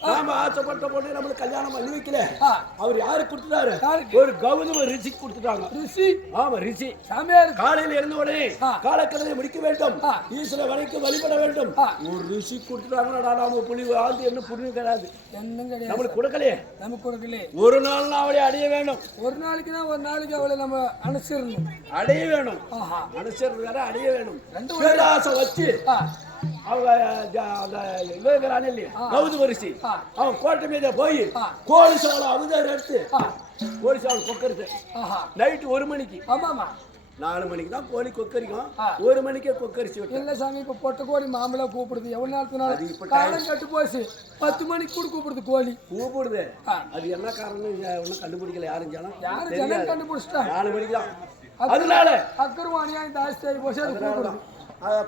நாம ஆசைப்பட்ட பொண்ணு நம்மளுக்கு கல்யாணம் பண்ணி வைக்கல. ஆ. அவர் யாருக்கு கொடுத்துட்டாரு? யாருக்கு? ஒரு கௌதம ரிஷிக்கு கொடுத்துட்டாங்க. ரிஷி. ஆமா, ரிஷி. சாமியார். காலையில இருந்த உடனே ஆ. காலக்கடலை முடிக்க வேண்டும், ஆ. ஈஸ்வர வரைக்கும் வழிபட வேண்டும். ஆ. ஒரு ரிஷி கொடுத்துட்டாங்கன்னா நாம புலி வாழ்ந்து என்ன புண்ணியம் கிடையாது. என்னங்க கிடையாது. நம்மளுக்கு கொடுக்கலையே. நமக்கு கொடுக்கல. ஒரு நாள் அவளை அடைய வேண்டும். ஒரு நாளைக்கு தான் ஒரு நாளைக்கு அவளை நம்ம அனுசரிக்கணும். அடைய வேணும். ஆஹா. அனுசரித்து வேற அடைய வேணும். ரெண்டு பேராசை வச்சு ஆ. அவங்க அந்த இவங்கிறானே இல்லையா கௌதம ரிஷி, ஆ. அவன் கோட்டை மீத போய் ஆ. கோழி சாவலை அவதாரம் எடுத்து ஆ. கோழி சாவல் கொக்கருது. ஆஹா. நைட்டு 1 மணிக்கு, ஆமாமா. 4 மணிக்கு தான் கோழி கொக்கரிக்கும். ஆ. 1 மணிக்கே கொக்கரிச்சு விட்டு. இல்ல சாமி, இப்ப பொட்டை கோழி மாம்பழம் கூப்பிடுது. எவ்வளவு அது நேரத்தினால இப்ப காலம் கட்டு போச்சு. 10 மணிக்கு கூட கூப்பிடுது கோழி. கூப்பிடுது. ஆ. அது என்ன காரணம் ஒன்னும் கண்டுபிடிக்கல யாரும் ஜனம். யாரு தெரியாது. ஜனம் கண்டுபிடிச்சிட்டாங்க. 4 மணிக்கு தான். அதனால அக்கரும் அநியாயம் ஜாஸ்தி ஆகி போச்சு. அது கூப்பிடுது.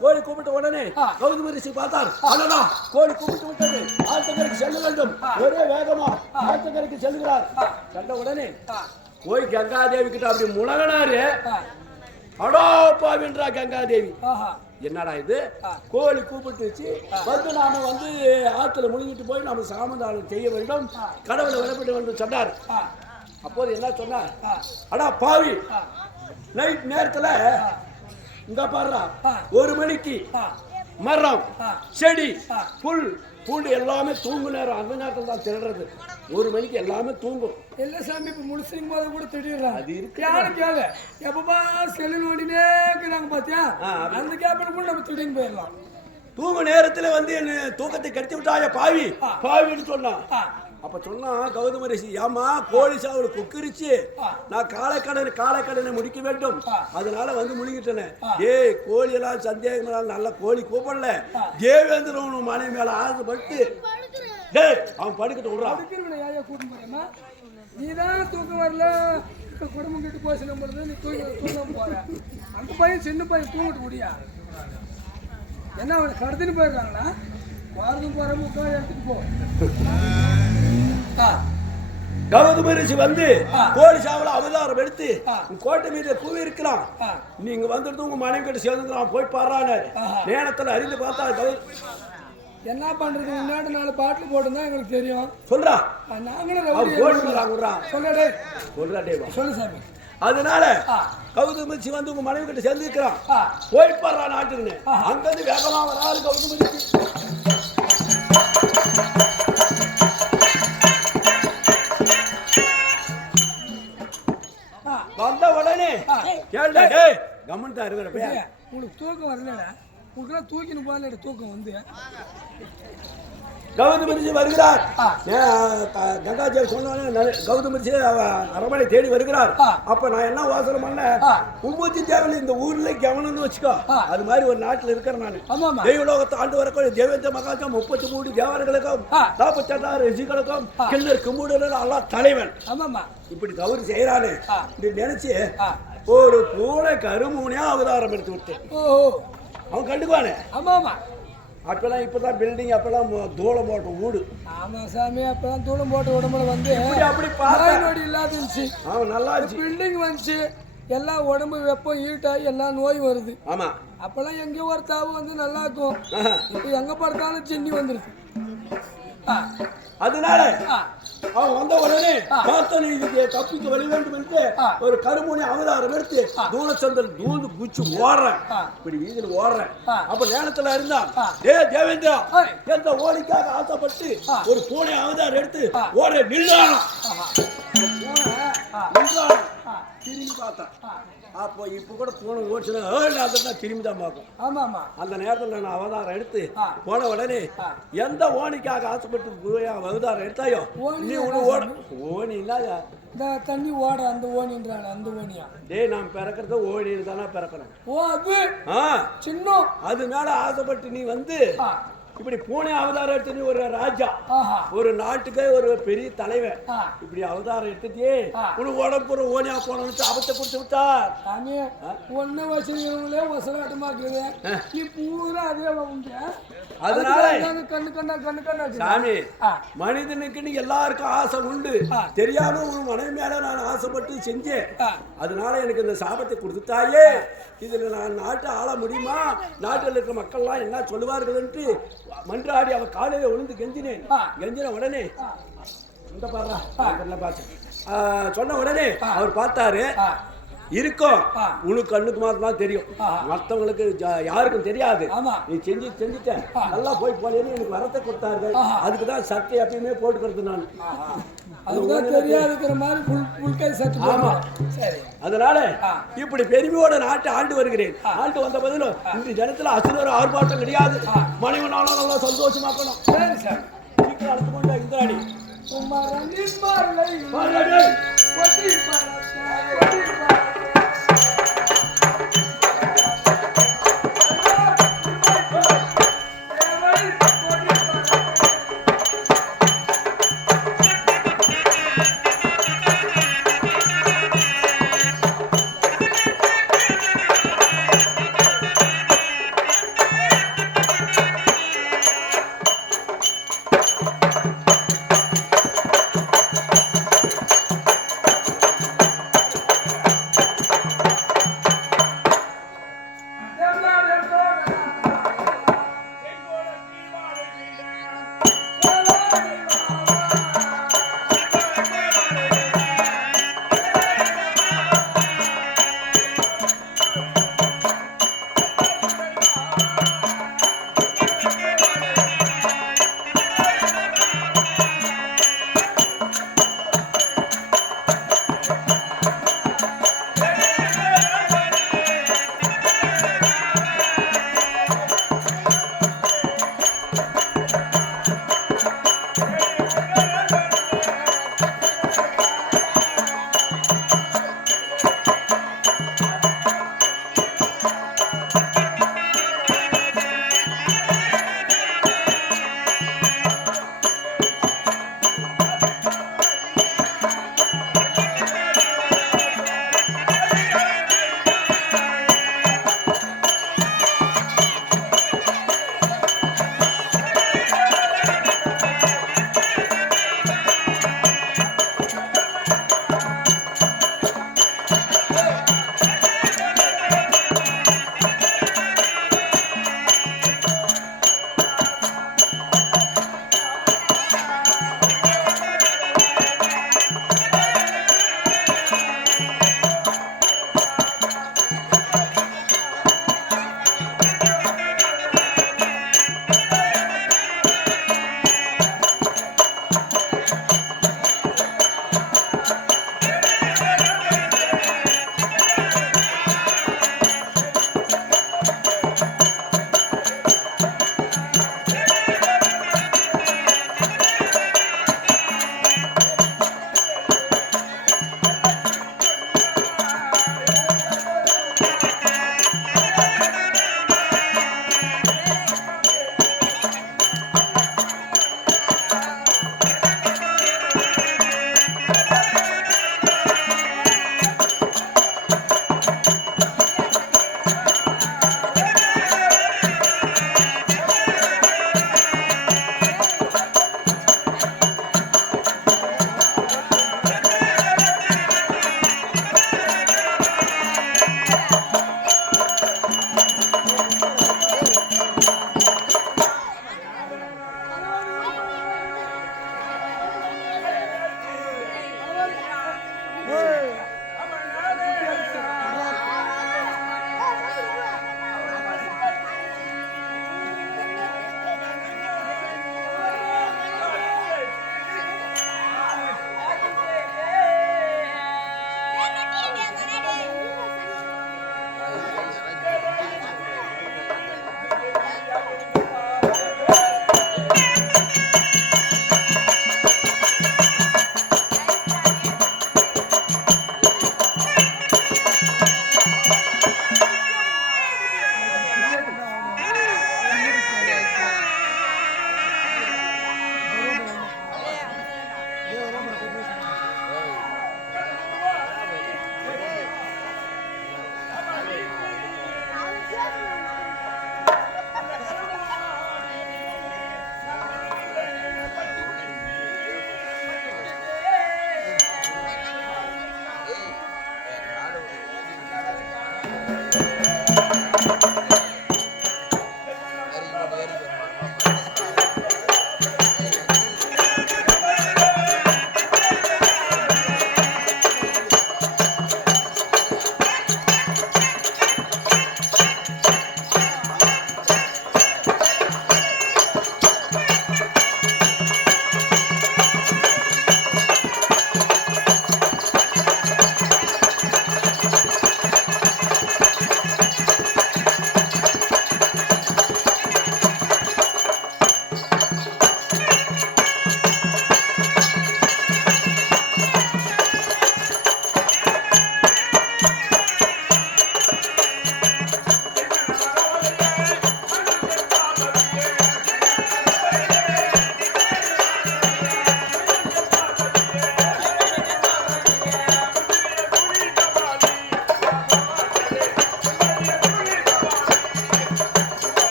கோழி கூப்பிட்ட உடனே ஆ. கௌதம ரிஷி பார்த்தார். அடடா, கோழி கூப்பிட்டு விட்டது, ஆத்தங்கரைக்கு செல்ல வேண்டும். ஒரே வேகமா ஆத்தங்கரைக்கு செல்கிறார். கண்ட உடனே போய் கங்காதேவி கிட்ட அப்படி முழகினாரு. ஆ. அடோப்பாவின்றா கங்காதேவி. ஆஹா. என்னடா இது? கோழி கூப்பிட்டுச்சு, வந்து நாம வந்து ஆத்துல முழுங்கிட்டு போய் நாம சாமந்தானம் செய்ய வேண்டும், கடவுளை வழிபட வேண்டும் சொன்னார். ஆ. அப்போது என்ன சொன்னார்? ஆ. அடா பாவி, ஆ. நைட் நேரத்துல இந்த பாடுறா ஆ. 1 மணிக்கு ஆ. மரம், ஆ. செடி, ஆ. புல் பூண்டு எல்லாமே தூங்கும் நேரம். அந்த நேரத்தில் தான் திரடுறது. 1 மணிக்கு எல்லாமே தூங்கும். இல்ல சாமி, இப்ப முடிச்சுக்கும் போது கூட திடீர்றாங்க. அது இருக்கு. யாரும் கேளு, எப்பப்பா செல்லு நோண்டினே நாங்க பாத்தியா, அந்த கேப்ல கூட நம்ம திடீர்னு போயிடலாம். தூங்கும் நேரத்துல வந்து என்ன தூக்கத்தை கடிச்சு விட்டாய பாவி, ஆ. பாவின்னு சொன்னான். ஆ. அப்ப சொன்னா கௌதம ரிஷி, ஏமா கோழி சாவல் குக்கிரிச்சு, நான் காலைக்கடனை முடிக்க வேண்டும், அதனால வந்து முழுங்கிட்டேன். ஏய், கோழி எல்லாம் சந்தேகம் நல்ல கோழி கூப்பிடல, தேவேந்திரன் மனை மேல ஆசைப்பட்டு டேய் அவன் படுக்கிட்டு விடுறான். அதுக்கு யாரையா கூட்டு போறேன்னா, நீதான் தூக்கம் வரல, குடும்பம் கிட்ட போய் சொல்லும் பொழுது நீ தூங்க போற. அந்த பையன் சின்ன பையன் தூங்கிட்டு முடியா என்ன அவனை கடத்தின்னு போயிடுறாங்களா? வாரதும் போற முக்கா எடுத்துட்டு போ. கௌதம ரிஷி வந்து கோழி சாவல அவதாரம் எடுத்து கோட்டை மீது கூவி இருக்கலாம். நீங்க வந்துட்டு உங்க மனைவி கிட்ட சேர்ந்துக்கலாம், போய் பாடுறாங்க. நேரத்துல அறிந்து பார்த்தா என்ன பண்றது, முன்னாடி 4 பாட்டில் போட்டுதான் எங்களுக்கு தெரியும். சொல்றா, நாங்களும் சொல்லு சாமி. அதனால கௌதம ரிஷி வந்து உங்க மனைவி கிட்ட சேர்ந்துக்கிறான், போய் பாடுறா நாட்டுக்குன்னு. அங்கிருந்து வேகமா வராது கௌதம ரிஷி. வந்த உடனே கம்மன் தான் இருக்கிற உங்களுக்கு தூக்கம் வரலடா, உங்களுக்கு தூக்கின்னு போகல, தூக்கம் வந்து கௌதம ரிஷி வருகிறார். கங்காதேவி சொன்ன கௌதம ரிஷி அரமனை தேடி வருகிறார். அப்ப நான் என்ன யோசனை பண்ணேன், மும்மூர்த்தி தேவன் இந்த ஊர்ல கவனம்னு வச்சுக்கோ. அது மாதிரி ஒரு நாட்டுல இருக்கிறேன் நான். தெய்வலோகத்தை ஆண்டு வரக்கூடிய தேவேந்திர மகாஜம் 33 தேவர்களுக்கும் 48 ரிஷிகளுக்கும் கிண்ணர் கும்பிடுற அல்லா தலைவன். இப்படி தவறு செய்யறானே நினைச்சு ஒரு பூனை கருமூனையா அவதாரம் எடுத்து விட்டேன். அவன் கண்டுக்குவானே. அப்பெல்லாம் இப்பதான் பில்டிங், அப்பெல்லாம் தூளம் போட்ட வீடு. ஆமா சாமி, அப்பதான் தூளம் போட்ட உடம்புல வந்து அப்படி பார்த்தா நோடி இல்லாத இருந்துச்சு. அவன் நல்லா இருந்துச்சு. பில்டிங் வந்துச்சு, எல்லாம் உடம்பு வெப்பம் ஈட்டாகி எல்லாம் நோய் வருது. ஆமா, அப்பெல்லாம் எங்கேயோ ஒரு தாவு வந்து நல்லா இருக்கும். இப்போ எங்க படுத்தாலும் சின்னி வந்துருக்கு. அதனால அவன் வந்த உடனே பார்த்தோம், இதுக்கு தப்பிக்க வழி வேண்டும் என்று ஒரு கருமுனை அவதாரம் எடுத்து தூளச்சந்தல் தூந்து குச்சி ஓடுறேன், இப்படி வீதியில் ஓடுறேன். அப்ப நேரத்துல இருந்தான், ஏ தேவேந்திரா, எந்த ஓடிக்காக ஆசைப்பட்டு ஒரு பூனை அவதாரம் எடுத்து ஓட நின்றான். திரும்பி பார்த்தேன். அப்போ இப்ப கூட பூனை ஓடிச்சுன்னா திரும்பி தான் பார்க்கும். ஆமா ஆமா, அந்த நேரத்துல நான் அவதாரம் எடுத்து போன உடனே எந்த ஓணிக்காக ஆசைப்பட்டு அவதாரம் எடுத்தாயோ நீ ஓணி இல்லாத இந்த தண்ணி ஓட அந்த ஓணின்றாங்க, அந்த ஓணியா? டேய், நான் பிறக்கிறது ஓணியில் தானே பிறக்கிறேன். ஓ, அது சின்ன அது மேல ஆசைப்பட்டு நீ வந்து இப்படி பூனை அவதாரம் எடுத்து, நீ ஒரு ராஜா, ஒரு நாட்டுக்கே ஒரு பெரிய தலைவன், இப்படி அவதாரம் எடுத்துட்டே உனக்கு உடம்பு ஓனியா போனோம்னு அபத்தை கொடுத்து விட்டார். ஒன்னு வசதிகளே வசலாட்டமா இருக்குது, நீ பூரா அதே உண்டு. அதனால கண்ணு கண்ணா கண்ணு கண்ணா சாமி, மனிதனுக்குன்னு எல்லாருக்கும் ஆசை உண்டு. தெரியாம உன் மனைவி மேல நான் ஆசைப்பட்டு செஞ்சேன். அதனால எனக்கு இந்த சாபத்தை கொடுத்துட்டாயே, இதுல நான் நாட்டை ஆள முடியுமா, நாட்டில் இருக்கிற மக்கள்லாம் என்ன சொல்லுவார்கள் என்று மன்றாடி அவன் காலையில விழுந்து கெஞ்சினேன். கெஞ்சின உடனே இந்த பாரு சொன்ன உடனே அவர் பார்த்தாரு, இருக்கும் உனக்கு கண்ணுக்கு மாத்திரம் தெரியும், மற்றவங்களுக்கு யாருக்கும் தெரியாது. நீ செஞ்சுட்ட நல்லா போய் போலேன்னு எனக்கு வரத்தை கொடுத்தார்கள். அதுக்குதான் சட்டை எப்பயுமே போட்டுக்கிறது நான். அதனால இப்படி பெருமையோட நாட்டை ஆண்டு வருகிறேன். ஆண்டு வந்த பதிலும் இந்த ஜனத்துல அசுர ஆர்ப்பாட்டம் கிடையாது. மனைவனாலும் நல்லா சந்தோஷமாக்கணும். சீக்கிரம் அடுத்து கொண்டு இந்திராணி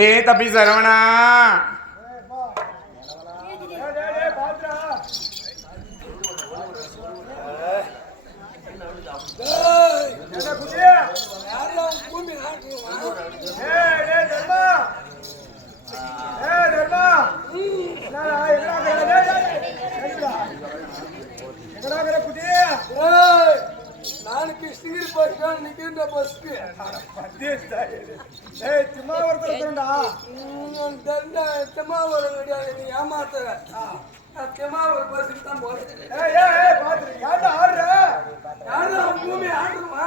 ஏ தம்பி சரவணா நானு கிருஷ்ணகிரி பஸ் ஸ்டாண்ட் நிக்கிற பஸ்க்கு திமாவரம் கிடையாது நீ ஏமாத்துற திமாவரம் பஸ்ஸுக்கு தான் போறேன் பூமி ஆடுமா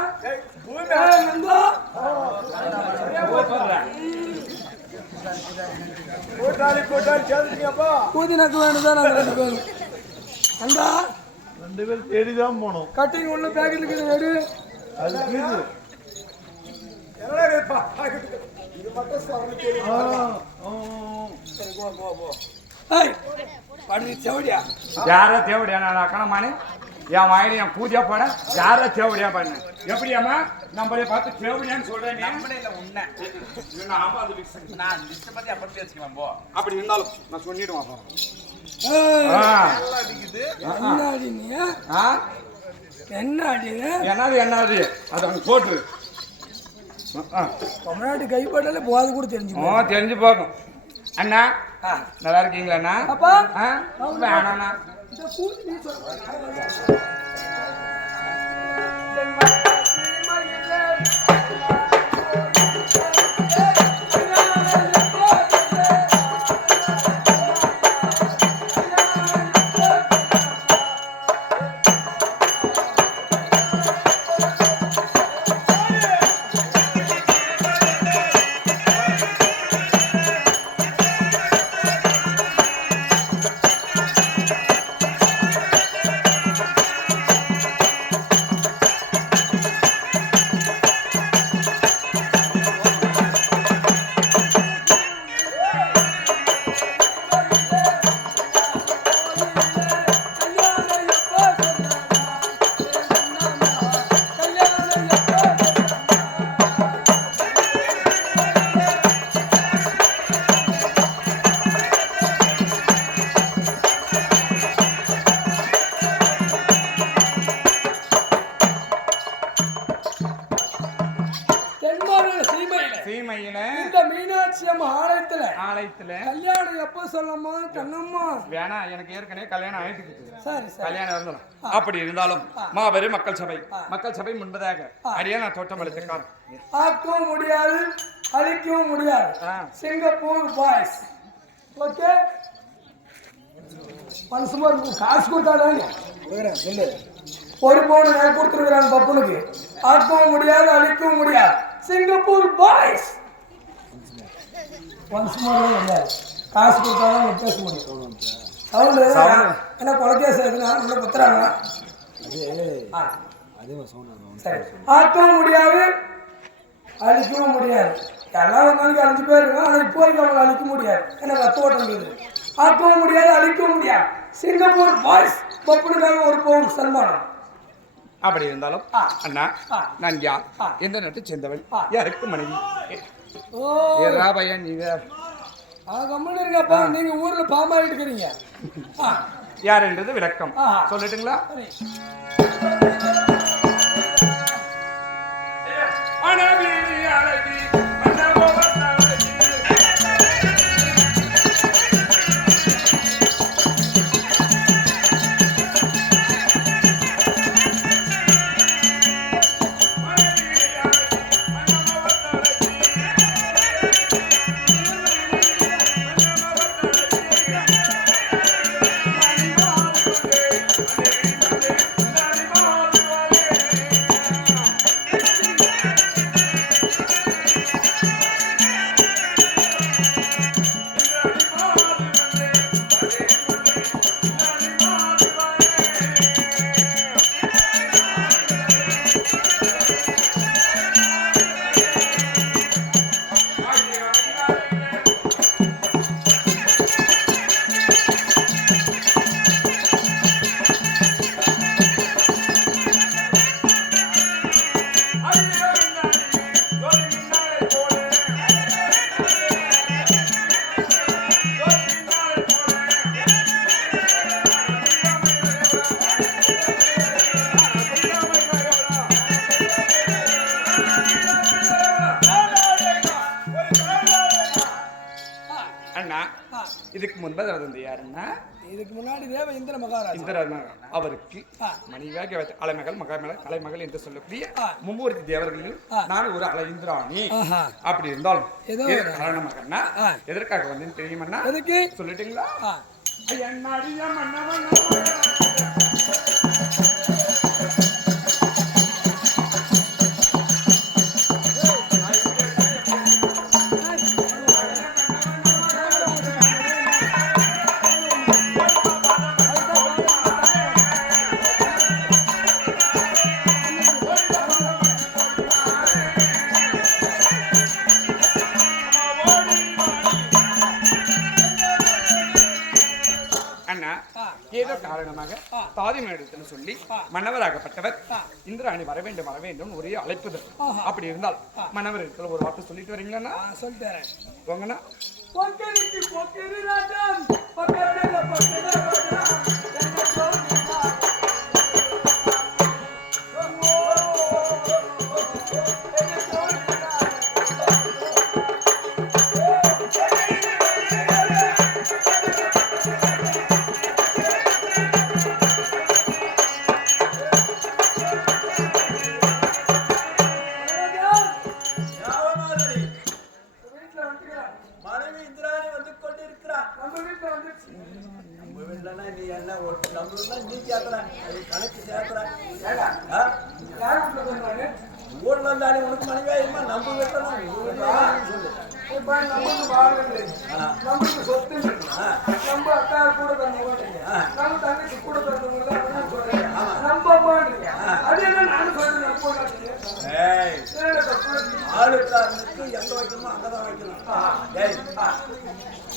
பூதினக்கு வேணுதான் நாங்க 2 பேரும் அண்டா 2 பேரும் தேடிதான் போனோம். கட்டிங் ஒண்ணு பேக்கெட் இருக்குது எடு அது கீது. இது மட்டும் சொல்ல தெரியும். ஏய் படி செவடியா யாரோ தேவடியா நான் அக்கணமானே என் வாயில என் பூஜை போட யாரோ தேவடியா பண்ண எப்படியாமா நம்மளே பார்த்து தேவடியான்னு சொல்றேன் நம்மளே இல்ல உன்ன ஆமா அது நான் லிஸ்ட் பத்தி அப்படி பேசிக்கலாம் போ அப்படி இருந்தாலும் நான் சொல்லிடுவேன் அப்புறம் என்னது அது அங்க போட்டுரு தமிழ்நாட்டு கைப்படல போது கூட தெரிஞ்சு தெரிஞ்சு போகும் அண்ணா நல்லா இருக்கீங்களா அண்ணா அப்பா வேணாண்ணா கல்யாணம் எப்ப சொல்லமா கண்ணம்மா வேணா எனக்கு ஏற்கனவே கல்யாணம் ஆயிட்டு சரி கல்யாணம் இருந்தோம் அப்படி இருந்தாலும் மாபெரும் மக்கள் சபை முன்பதாக அடியே நான் தோட்டம் அளித்துக்கார் ஆக்கவும் முடியாது அழிக்கவும் முடியாது சிங்கப்பூர் பாய்ஸ் ஓகே மனசுமார் காசு கொடுத்தாதாங்க சொல்லு ஒரு பவுன் நான் கொடுத்துருக்குறாங்க பப்பனுக்கு ஆக்கவும் முடியாது அழிக்கவும் முடியாது சிங்கப்பூர் பாய்ஸ் காசு கொடுத்தாதான் பேச முடியும் சவுண்டு என்ன கொலைக்கேஸ் எதுனா உள்ள குத்துறாங்க சரி ஆக்கவும் முடியாது அழிக்கவும் முடியாது எல்லாம் ஒரு நாளைக்கு 5 பேர் இருக்கும் ஆனால் இப்போ வரைக்கும் அவங்களை அழிக்க முடியாது ஏன்னா ரத்த ஓட்டம் இருக்குது ஆக்கவும் முடியாது அழிக்கவும் முடியாது சிங்கப்பூர் பாய்ஸ் பப்பனுக்காக ஒரு பவுன் சன்மானம் அப்படி இருந்தாலும் அண்ணா நான் யார் எந்த நாட்டை சேர்ந்தவள் யாருக்கு மனைவி பையன் நீங்க கம்மன் இருக்கப்பா நீங்க ஊர்ல பாம்பாயிட்டு இருக்கிறீங்க யார் என்றது விளக்கம் சொல்லட்டுங்களா அண்ணா இதுக்கு முன்பது வந்து யாருன்னா இதுக்கு முன்னாடி தேவ இந்திர மகாராஜ் அவருக்கு மனைவியாக வைத்த அலைமகள் மகாமகள் கலைமகள் என்று சொல்லக்கூடிய மும்மூர்த்தி தேவர்களில் நான் ஒரு அலை இந்திராணி அப்படி இருந்தாலும் காரணமாக எதற்காக வந்து தெரியுமண்ணா எதுக்கு சொல்லிட்டீங்களா ஏதோ காரணமாக தாதிமனிடத்தில் சொல்லி மன்னவராகப்பட்டவர் இந்திராணி வர வேண்டும் ஒரே அழைப்புதல். அப்படி இருந்தால் மன்னவர் இடத்துல ஒரு வார்த்தை சொல்லிட்டு வரீங்களா? சொல்லிட்டு வரேன். போங்கண்ணா.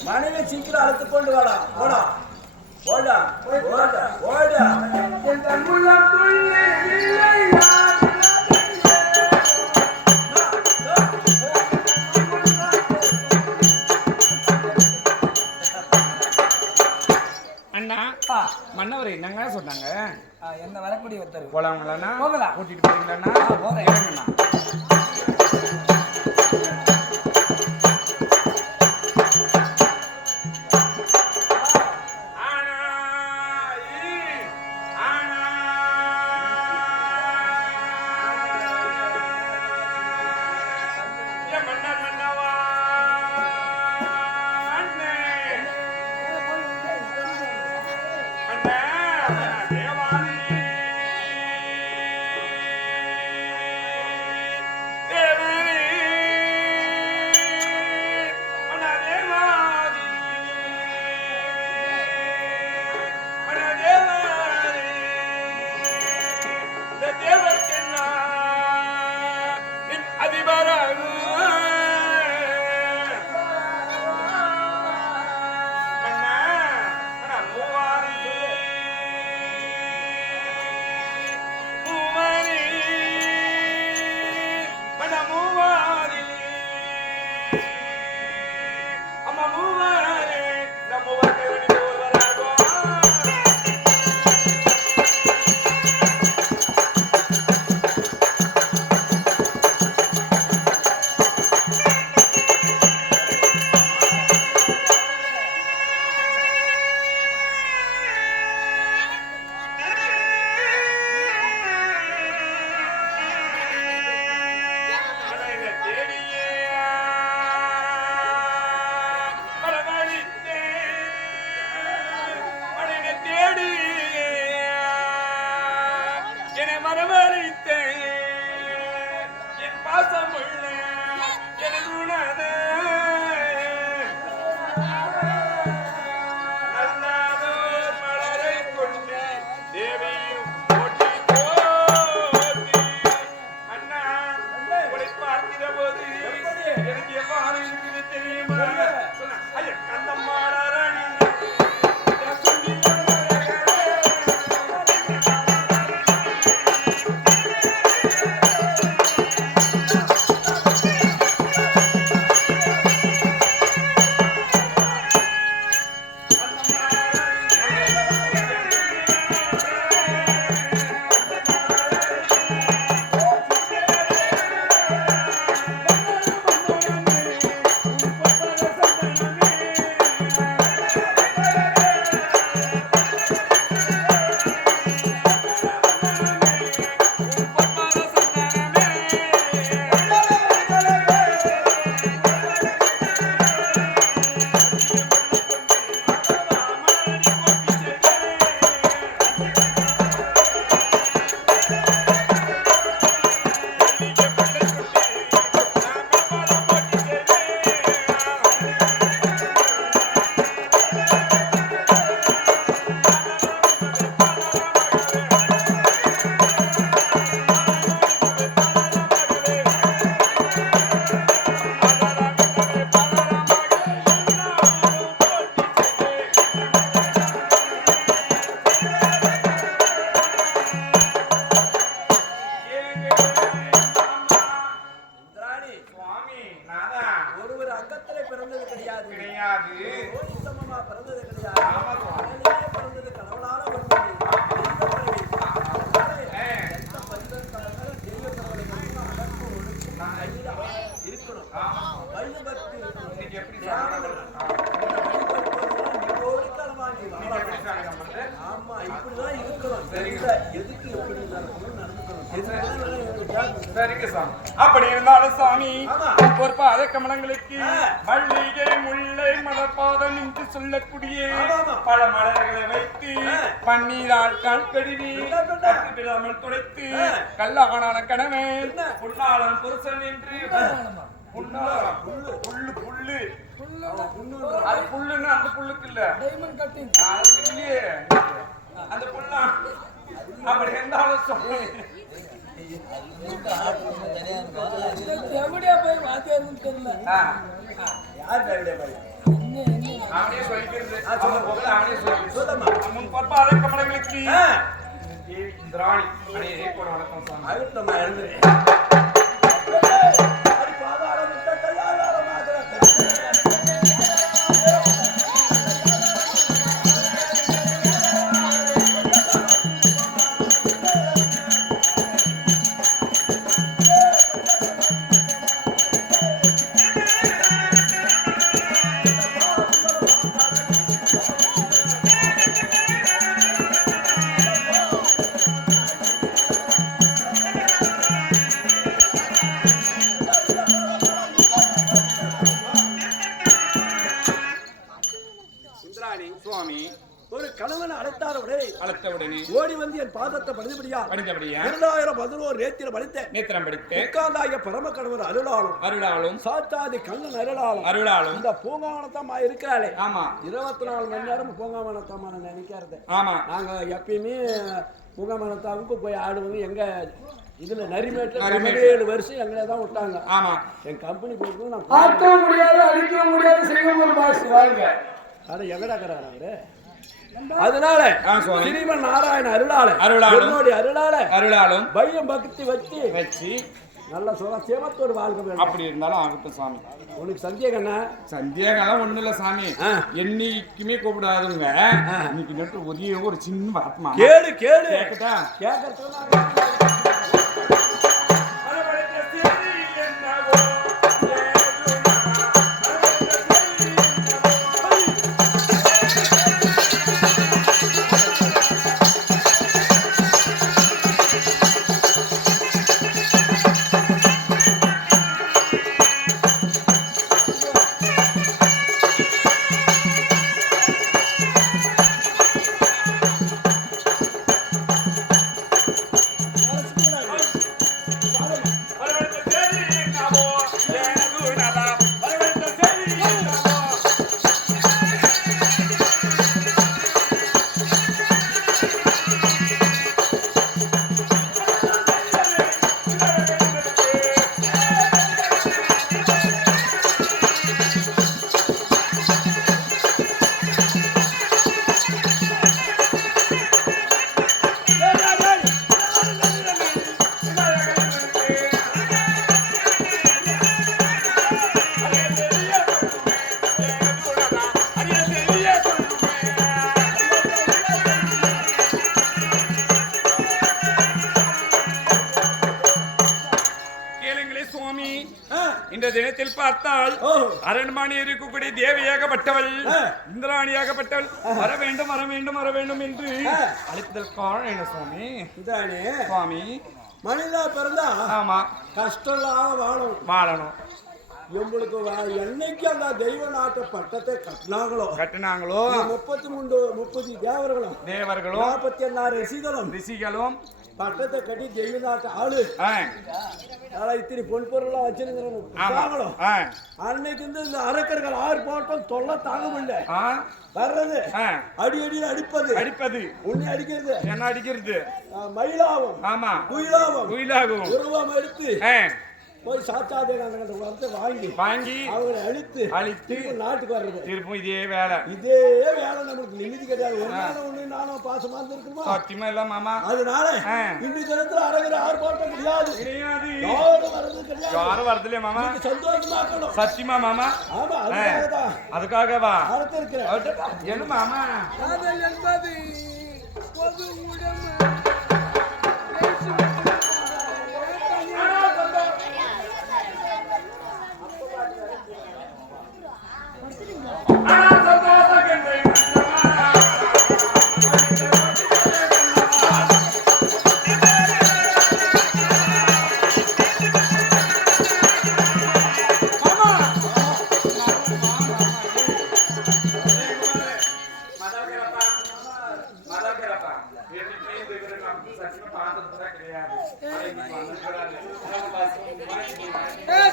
மனைவி சீக்கிரம் அழைத்து கொண்டு வாடா. ஓடா ஓடா ஓடா ஓடா. அண்ணா மன்னவர் என்னங்க சொன்னாங்க? என்ன வரக்கூடிய ஒருத்தர் போலாங்களா? போகலாம். கூட்டிட்டு போறீங்களா? போறேன். அங்கத்திலே பிறந்தது கிடையாது. கிடையாது. ஓடி சமமா பிறந்தது கிடையாது. கடலிலே பிறந்தது கடவுளால வந்தது. எந்த பரிதற்காக தெய்வ கடவுளை மட்டும் அடக்க ஒழுக்கம் இருக்கணும். வழிபட்டு இருக்கணும். இன்னைக்கு எப்படி ஆமா இப்படிதான் இருக்கணும். எதுக்கு எப்படி நடக்கணும் நடந்துக்கணும். சரிங்க சாமி. அப்படி இருந்தாலும் சாமி பொறுப்பாத கமலங்களுக்கு மல்லிகை முல்லை மலர்பாதம் என்று சொல்லக்கூடிய பல மலர்களை வைத்து பன்னீரால் கால் கழுவி விடாமல் துடைத்து கல்லான கணவன் புல்லாளன் புருஷன் என்று புல்லு அது புல்லுன்னு அந்த புல்லுக்கு இல்ல இல்லையே அந்த புல்லா அப்படி இருந்தாலும் சொல்லுங்க. எப்படியா போய் வாத்தியாருன்னு தெரியல. அவனே சொல்லிக்கிறது அவனே சொல்லிக்கிறது முன் பொறுப்பாத கமலங்களுக்கு இந்திராணி அனைவரே கூட வணக்கம் சாமி. சுவாமி ஒரு கணவன் அழைத்தவுடனே ஓடி வந்து என் பாதத்தை படித்தபடியா 2011 நேத்திரம் படித்தேன். உட்கார்ந்தாய பரம கடவுள் அருளாலும் சாத்தாதி கண்ணன் அருளாலும் இந்த பூங்காவனத்தம்மா இருக்கிறாளே. ஆமா 24 மணி நேரம் பூங்காவனத்தம்மா நினைக்கிறது. ஆமா நாங்க எப்பயுமே பூங்காவனத்தாவுக்கு போய் ஆடுவோம். எங்க இதுல நரிமேட்டு 7 வருஷம் எங்களை தான் விட்டாங்க. ஆமா என் கம்பெனி போயிட்டு நான் பார்க்க முடியாது அழிக்க முடியாது சிங்கப்பூர் பாஸ் வாங்க. அட எங்கடாக்குறாரு அவரு. அதனால ஸ்ரீமன் நாராயண அருளாலும் பையம் பக்தி வச்சு நல்ல சேமத்தோடு வாழ்க்கை வேணும். அப்படி இருந்தாலும் ஆகட்டும் சாமி. உனக்கு சந்தேகம் சந்தேகம் ஒண்ணு இல்ல சாமி. என்னைக்குமே கூப்பிடாதுங்க. இன்னைக்கு நட்டு ஒரே ஒரு சின்ன வார்த்தை கேளு கேட்கட்டா இந்த தினத்தில் பார்த்தால் அரண்மனை இருக்கக்கூடிய தேவியாகப்பட்டவள் இந்திராணியாகப்பட்டவள் வர வேண்டும் என்று அழைத்தல் காரணம் என்ன சுவாமி? சுவாமி மனிதா பிறந்தா ஆமா கஷ்டம் வாழணும். எங்களுக்கு என்னைக்கு அந்த தெய்வ நாட்டு பட்டத்தை கட்டினாங்களோ 30 தேவர்களும் 46 ரிஷிகளும் பட்டத்தை கட்டி தெய்வ நாட்டு ஆளு இத்தனை பொன் பொருளா வச்சிருக்கிறோம். அன்னைக்கு இந்த அரக்கர்கள் 6 போட்டம் தொல்லை தாங்க முடியல. வர்றது அடி அடிப்பது உன்னை அடிக்கிறது என்ன அடிக்கிறது மயிலாவும் ஆமா குயிலாவும் குயிலாகும் உருவம் எடுத்து போய் சாத்தாதே அந்த வரத்தை வாங்கி அவங்களை அழித்து திரும்ப நாட்டுக்கு வர்றது. திருப்பும் இதே வேலை நம்மளுக்கு நிம்மதி கிடையாது. ஒண்ணு நானும் பாசமா இருந்திருக்குமா? சத்தியமா இல்ல மாமா. அதனால இந்த தினத்துல அறகிற ஆர்ப்பாட்டம் கிடையாது. யாரும் வரதில்லையா மாமா? சந்தோஷமா இருக்கணும். சத்தியமா மாமா? ஆமா, அதுக்காகவா இருக்கிறேன். என்ன மாமா? காதல் என்பது பொது உடம்பு.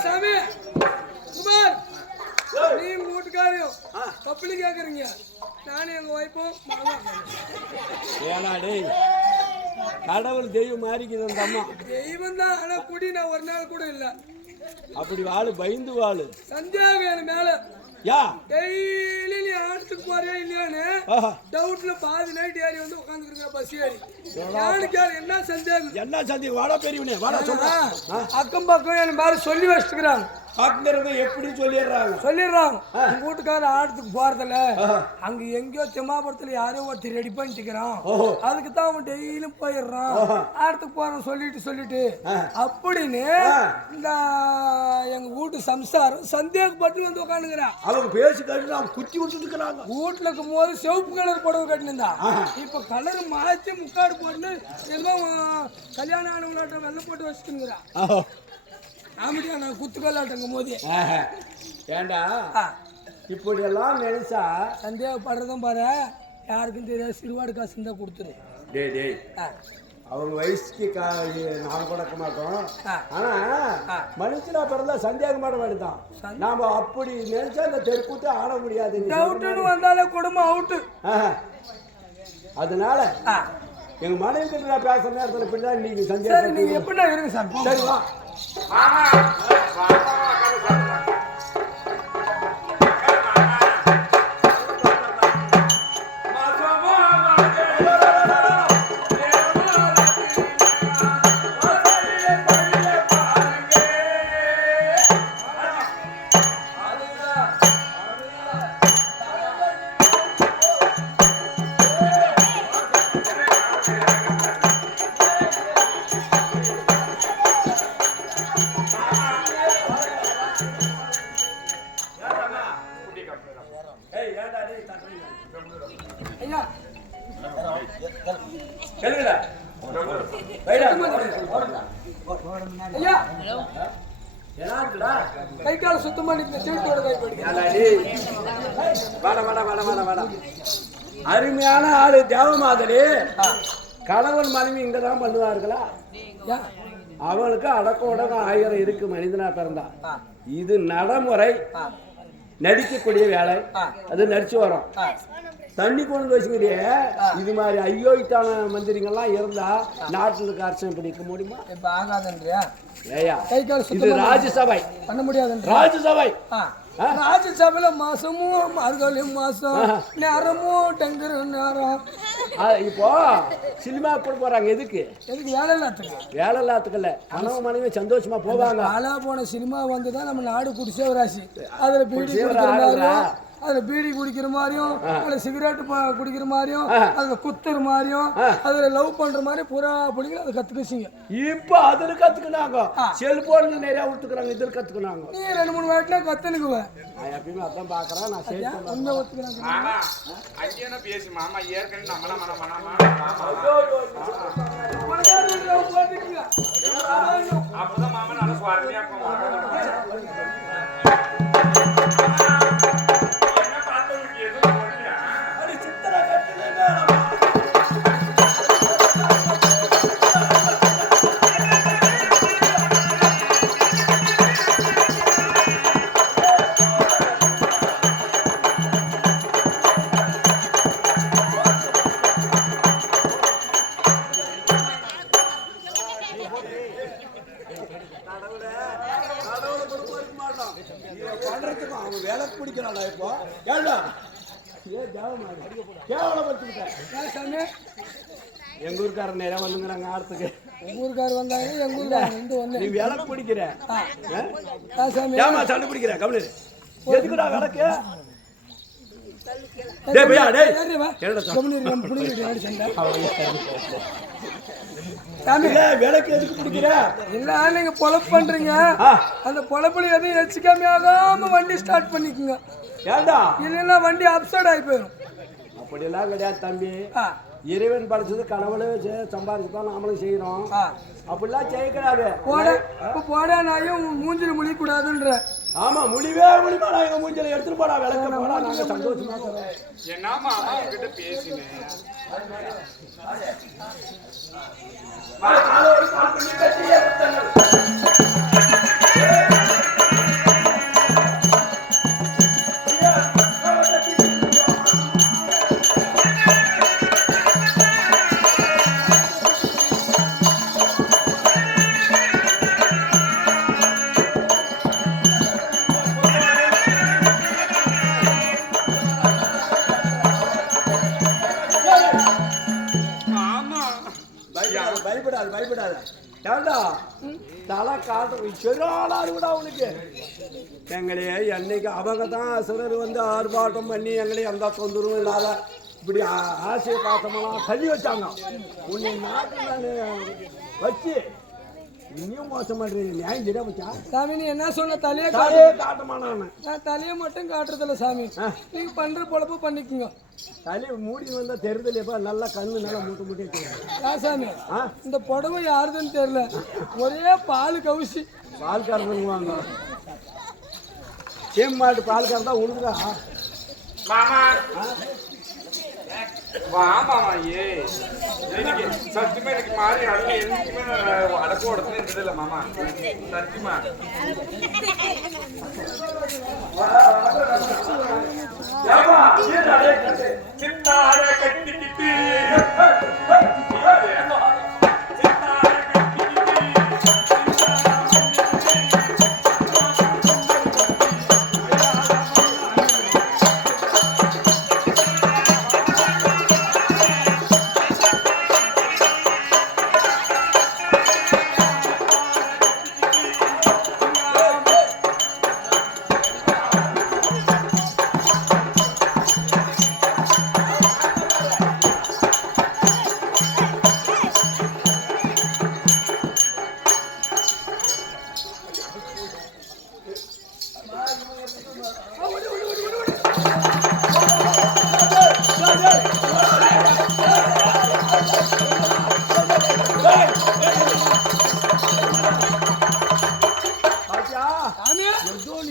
சாமி குமார், நீ வீட்டுக்காரையும் கப்பலி கேக்குறீங்க, நானும் எங்க வைப்போம் ஏனாடே கடவுள் தெய்வம் மாறிக்குது அந்த அம்மா. தெய்வம் தான், ஆனா குடி நான் ஒரு நாள் கூட இல்ல. அப்படி வாழு, பயந்து வாழு. சந்தேகம் என் மேல. யா டெய்லி நீ ஆட்டுக்கு போறியா இல்லையான்னு டவுட்ல பாதி நைட் ஏறி வந்து உட்காந்துருக்க பஸ் ஏறி. யாருக்கு என்ன சந்தேகம்? வாடா பெரியவனே, வாடா சொல்றேன். அக்கம் பக்கம் என் மேல சொல்லி வச்சுக்கிறாங்க. பாக்குறது எப்படி சொல்லிடுறாங்க உங்க வீட்டுக்காரர் ஆடத்துக்கு போறதில்ல, அங்க எங்கேயோ திம்மாபுரத்துல யாரோ ஒருத்தர் ரெடி பண்ணிக்கிறான், அதுக்கு தான் அவன் டெய்லியும் போயிடுறான், ஆடத்துக்கு போறான் சொல்லிட்டு அப்படின்னு இந்த எங்க வீட்டு சம்சாரம் சந்தேகப்பட்டு வந்து உட்காந்துக்கிறான். அவங்க பேசி கட்டி அவங்க குச்சி விட்டுட்டு இருக்கிறாங்க. வீட்டுல இருக்கும் போது சிவப்பு கலர் புடவை கட்டினா, இப்ப கலர் மாத்தி முக்காடு போட்டு என்னமோ கல்யாணம் ஆனவங்களாட்டம் வெள்ளை போட்டு வச்சுட்டுங்கிறான். ஆமாடியா, நான் குத்துக்கல்லாட்டங்கும் போது ஏண்டா இப்படி எல்லாம் நினைச்சா சந்தேகப்படுறதும் பாரு, யாருக்கும் தெரியாது, சிறுவாடு காசு தான் கொடுத்துரு. டேய் அவங்க வயசுக்கு நாம் கொடுக்க மாட்டோம். ஆனா மனுஷனா பிறந்தா சந்தேகப்பட வேண்டியதான். நாம அப்படி நினைச்சா இந்த தெருக்கூத்து ஆட முடியாது. டவுட்டுன்னு வந்தாலே குடும்பம் அவுட்டு. அதனால எங்க மனைவி கிட்ட நான் பேசுற நேரத்துல பின்னாடி நீங்க சந்தேகம். நீங்க எப்படின்னா இருங்க சார். சரிவா கை கால சுத்தமா அருமையான ஆளு தேவமாதலி. கணவன் மனைவி இங்கதான் பண்ணுவார்களா? அவனுக்கு அடக்கம் உடக்கம் 1000 இருக்கு மனிதனா பிறந்தா. இது நடைமுறை, நடிக்கக்கூடிய வேலை. அது நடிச்சு வரும். தண்ணி கொண்டு வச்சுக்கிறிய இது மாதிரி ஐயோட்டான மந்திரிங்கெல்லாம் இருந்தா நாட்டில் இருக்க அரசு பிடிக்க முடியுமா? இப்ப ஆகாதுன்றியா? ஏயா இது ராஜ்யசபை பண்ண முடியாது. ராஜ்யசபை ராஜ்யசபையில மாசமும் மார்கழி மாசம் நேரமும் டெங்கரு நேரம். இப்போ சினிமா கூட போறாங்க. எதுக்கு வேலை இல்லாத்துக்கு? வேலை இல்லாத்துக்கு இல்ல, கணவன் மனைவி சந்தோஷமா போவாங்க. ஆளா போன சினிமா வந்துதான் நம்ம நாடு குடிச்சே ராசி. அதுல பீடி குடிக்கிற மாதிரியும், அதுல சிகரெட் குடிக்கிற மாதிரியும், அதுல குத்துற மாதிரியும், அதுல லவ் பண்ற மாதிரி பூரா பிடிக்கிற அதை கத்துக்கிச்சிங்க. இப்ப அதுல கத்துக்கினாங்க. செல்போன் நிறைய விட்டுக்கிறாங்க, இதுல கத்துக்கினாங்க. நீ 2-3 வாட்டில கத்துனுக்குவேன். நான் எப்பயுமே அதான் பாக்குறேன். நான் உண்மை ஒத்துக்கிறாங்க. பேசி மாமா ஏற்கனவே அப்பதான் மாமா நல்லா சுவாரஸ்யா பண்றதுக்கும் அவன் வேலை பிடிக்கிறான்டா இப்போ ஏண்டா கேவலப்படுத்திக்கிட்டேன் சாமி எங்க ஊருக்காரர் நேரம் வந்துங்கிறாங்க ஆடத்துக்கு எங்க ஊருக்காரர் வந்தாங்க எங்க ஊர்ல வந்து வந்தேன் நீ விலை பிடிக்கிற சாமி ஏமா சண்டை பிடிக்கிற கவலை எதுக்குடா விளக்கு டேய் பையா டேய் என்னடா சாமி விளக்கு எதுக்கு பிடிக்கிற இல்ல நீங்க பொழப்பு பண்றீங்க அந்த பொழப்புல எதையும் எச்சுக்காம ஆகாம வண்டி ஸ்டார்ட் பண்ணிக்கோங்க ஏண்டா இல்லைன்னா வண்டி அப்சைட் ஆகி போயிடும் அப்படியெல்லாம் கிடையாது தம்பி இறைவன் படைச்சது கடவுளே சம்பாதிச்சுதான் நாமளும் செய்யறோம் அப்படிலாம் செய்யக்கூடாது போடா நாயும் மூஞ்சில முழிக்க கூடாதுன்ற ஆமா முடிவே முடிமா எங்க மூஞ்சில எடுத்துட்டு போடா விளக்க போடா நாங்க சந்தோஷமா தரோம் என்னமா அவங்கிட்ட பேசினேன் பயப்படாது பயப்படாது ஏண்டா தலை காட்டு சரியானாரு கூட அவனுக்கு எங்களையே என்னைக்கு அவங்க தான் சிலர் வந்து ஆர்ப்பாட்டம் பண்ணி எங்களையும் எந்த தொந்தரவும் இல்லாத இப்படி ஆசையை பாசமெல்லாம் தள்ளி வச்சாங்க உன்னை நாட்டில் வச்சு இன்னும் மோசம் பண்றீங்க நியாயம் சரியா வச்சா சாமி நீ என்ன சொன்ன தலையே காட்டமானா நான் தலையை மட்டும் காட்டுறதில்ல சாமி நீங்க பண்ற பொழப்பு பண்ணிக்கோங்க தலையை மூடி வந்தா தெருதலையப்பா நல்லா கண்ணு நல்லா மூட்டை மூட்டை சாமி இந்த புடவை யாருதுன்னு தெரியல ஒரே பால் கவுசி பால் கறந்துவாங்க சேம்மாட்டு பால் கறந்தா உழுதுடா மாமா வாமா ஏ எனக்கு சத்தியமா எனக்கு மாறி எதுக்குமே அடக்க உடத்துல இருந்தது இல்லை மாமா சத்தியமா சின்னார கட்டிக்கிட்டு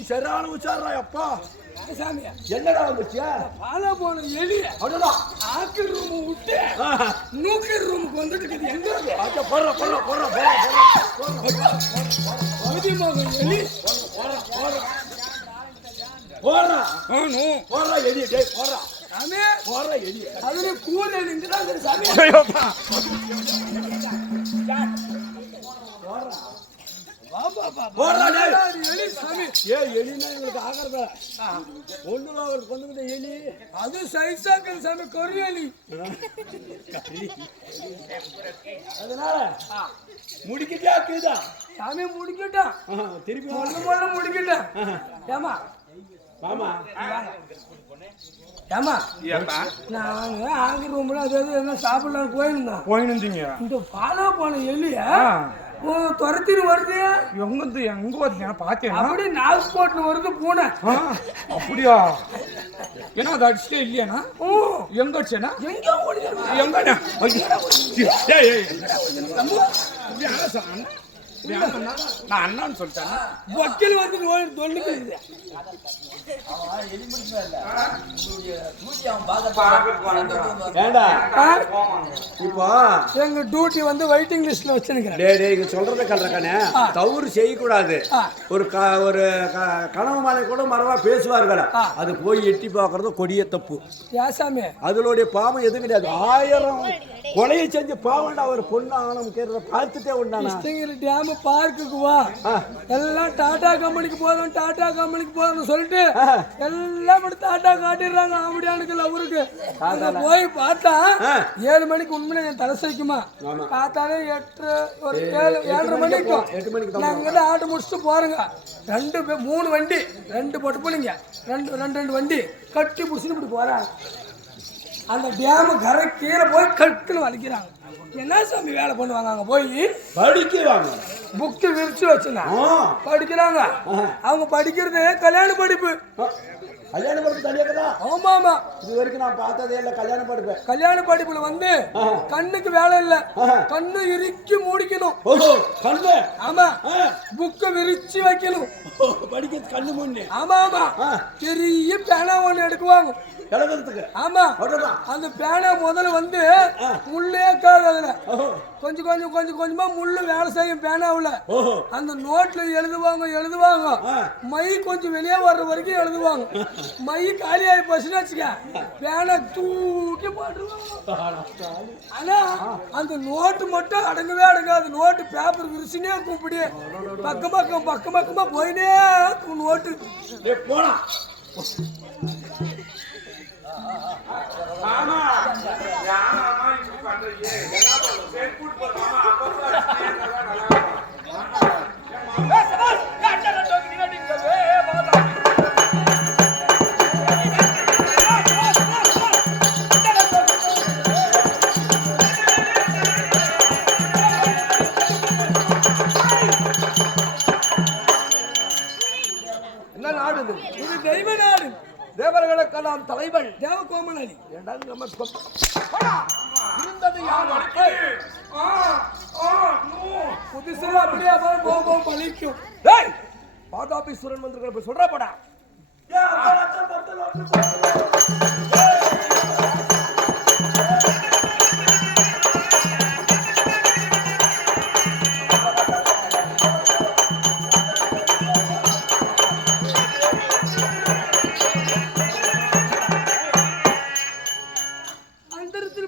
சரியான உச்சாரா அப்பா சாமி என்னடா வந்துச்சு பாலா போன எலி அவ்வளவுதான் ஆக்கல் ரூம் விட்டு நூக்கல் ரூமுக்கு வந்துட்டு எங்க போடுற போடுற போடுற எலி போடுறா போடுறா எலி டேய் போடுறா சாமி போடுறா எலி அதுல கூற எலிங்கிறாங்க சாமி எலி சாமி எலினா எங்களுக்கு ஆகிறத ஒண்ணுல அவருக்கு கொண்டு எலி அது சைஸாக்கள் சாமி கொரியலி அதனால முடிக்கிட்டே இருக்குதா சாமி முடிக்கிட்டான் திருப்பி முதல்ல முடிக்கிட்டான் ஏமா மாமா ஏமா நாங்க ஆங்க ரூம்ல அதாவது என்ன சாப்பிடலாம் போயிருந்தீங்க இந்த பாலா போன எலிய துரத்தின்னு வருது எங்க வருது பாத்தேன் அப்படி நாகப்பட்டினம் வருது பூனை அப்படியா ஏன்னா அது அடிச்சுட்டே இல்லையாண்ணா எங்க அடிச்சேனா எங்கண்ணா நான் அண்ணான்னு சொல்லிட்டேன் வக்கீல் வந்து தொல்லுக்கு ஏண்டா இப்போ எங்க டியூட்டி வந்து வெயிட்டிங் லிஸ்ட்ல வச்சிருக்கேன் டேய் இங்க சொல்றத கல்றக்கனே தவறு செய்யக்கூடாது ஒரு கனவு மாலை கூட மரவா பேசுவார்கள் அது போய் எட்டி பார்க்கறது கொடிய தப்பு யாசாமி அதனுடைய பாவம் எதுவும் கிடையாது 1000 கொலையை செஞ்சு பாவண்டா ஒரு பொண்ணு ஆணம் கேட்கறத பார்த்துட்டே உண்டானா டேம் பார்க்குக்கு வா. எல்லாம் டாடா கம்பெனிக்கு போதும்னு சொல்லிட்டு எல்லாம் இப்படி டாடா காட்டிடுறாங்க. ஆம்படியானுக்கு அவருக்கு அங்க போய் பார்த்தா 7 மணிக்கு உண்மையில என் தலை சைக்குமா பார்த்தாலே 7:30 மணிக்கும் நாங்க ஆட்டு முடிச்சுட்டு போறோங்க. 3 வண்டி 2 பொட்டு பிள்ளைங்க 2 வண்டி கட்டி முடிச்சுட்டு இப்படி போறாங்க. அந்த டேமு கரை கீழே போய் கட்டுன்னு வலிக்கிறாங்க. என்ன சாமி வேலை பண்ணுவாங்க? அங்க போய் படிக்குவாங்க. புக்கு விரிச்சு வச்சுனா படிக்கிறாங்க. அவங்க படிக்கிறது கல்யாண படிப்பு. கல்யாண படிப்பு தனியாக்கதா? ஆமா ஆமா. இது வரைக்கும் நான் பார்த்ததே இல்லை கல்யாண படிப்பு. கல்யாண படிப்புல வந்து கண்ணுக்கு வேலை இல்ல, கண்ணு இறுக்கி மூடிக்கணும். கண்ணு? ஆமா. புக்க விரிச்சு வைக்கணும். படிக்க கண்ணு மூணு. ஆமா ஆமா. பெரிய பேனா ஒண்ணு எடுக்குவாங்க எழுதுறதுக்கு. ஆமா. அந்த பேனா முதல்ல வந்து முள்ளே இருக்காது. அதுல கொஞ்சமா முள்ளு வேலை செய்யும் பேனாவுல. அந்த நோட்ல எழுதுவாங்க. மை கொஞ்சம் வெளியே வர்ற வரைக்கும் எழுதுவாங்க. மை காலி ஆகி போச்சுன்னு வச்சுக்க பேனா தூக்கி போட்டுருவாங்க. ஆனா அந்த நோட்டு மட்டும் அடங்கவே அடங்காது. நோட்டு பேப்பர் விரிச்சுனே கூப்பிடு பக்கமா போயினே நோட்டு போனா. மாமா யாமா இப்படி பண்றீங்க? என்ன பண்ணு? சேட் கூட்டி போ மாமா. அப்பதான் என்ன நாடு இது? இது தெய்வ நாடு. தேவர்களுக்கெல்லாம் தலைவன் தேவ கோமலி. இருந்தது யார்? புதுசா அப்படியே போகும் பழிக்கும். பாதாபீஸ்வரன் வந்து சொல்ற போடா.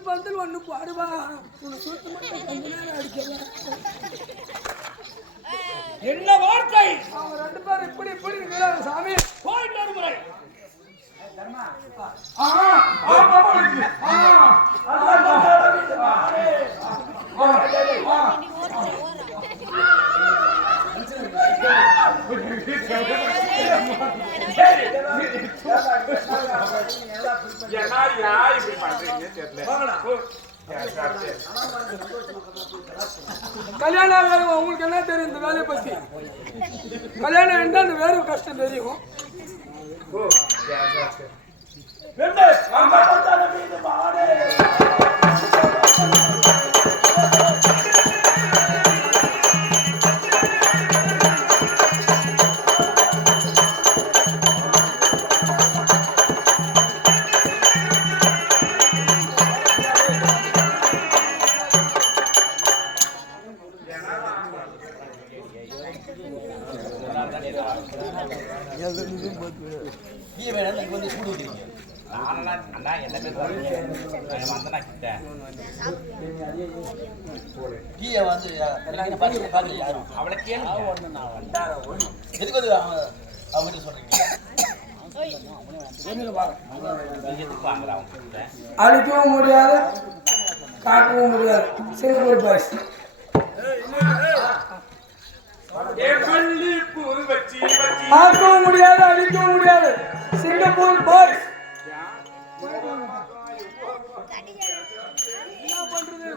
பந்தல் ஒண்ணு பாடுவா. என்ன வார்த்தை? அவங்க 2 பேரும் இப்படி இருக்கிறாங்க சாமி. போயிட்டு ஒரு முறை இப்படி பண்றீங்க தெரியல. கல்யாணம் ஆகாத உங்களுக்கு என்ன தெரியும் இந்த வேலையை பத்தி? கல்யாணம் என்ன அந்த வேறு கஷ்டம் தெரியும். அழிக்கவும் முடியாது, காக்கவும் முடியாது. சிங்கப்பூர் பாய்ஸ் பார்க்கவும் முடியாது, அழிக்கவும் முடியாது. சிங்கப்பூர் பாய்ஸ் என்ன பண்றது?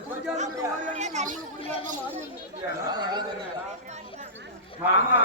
மாமா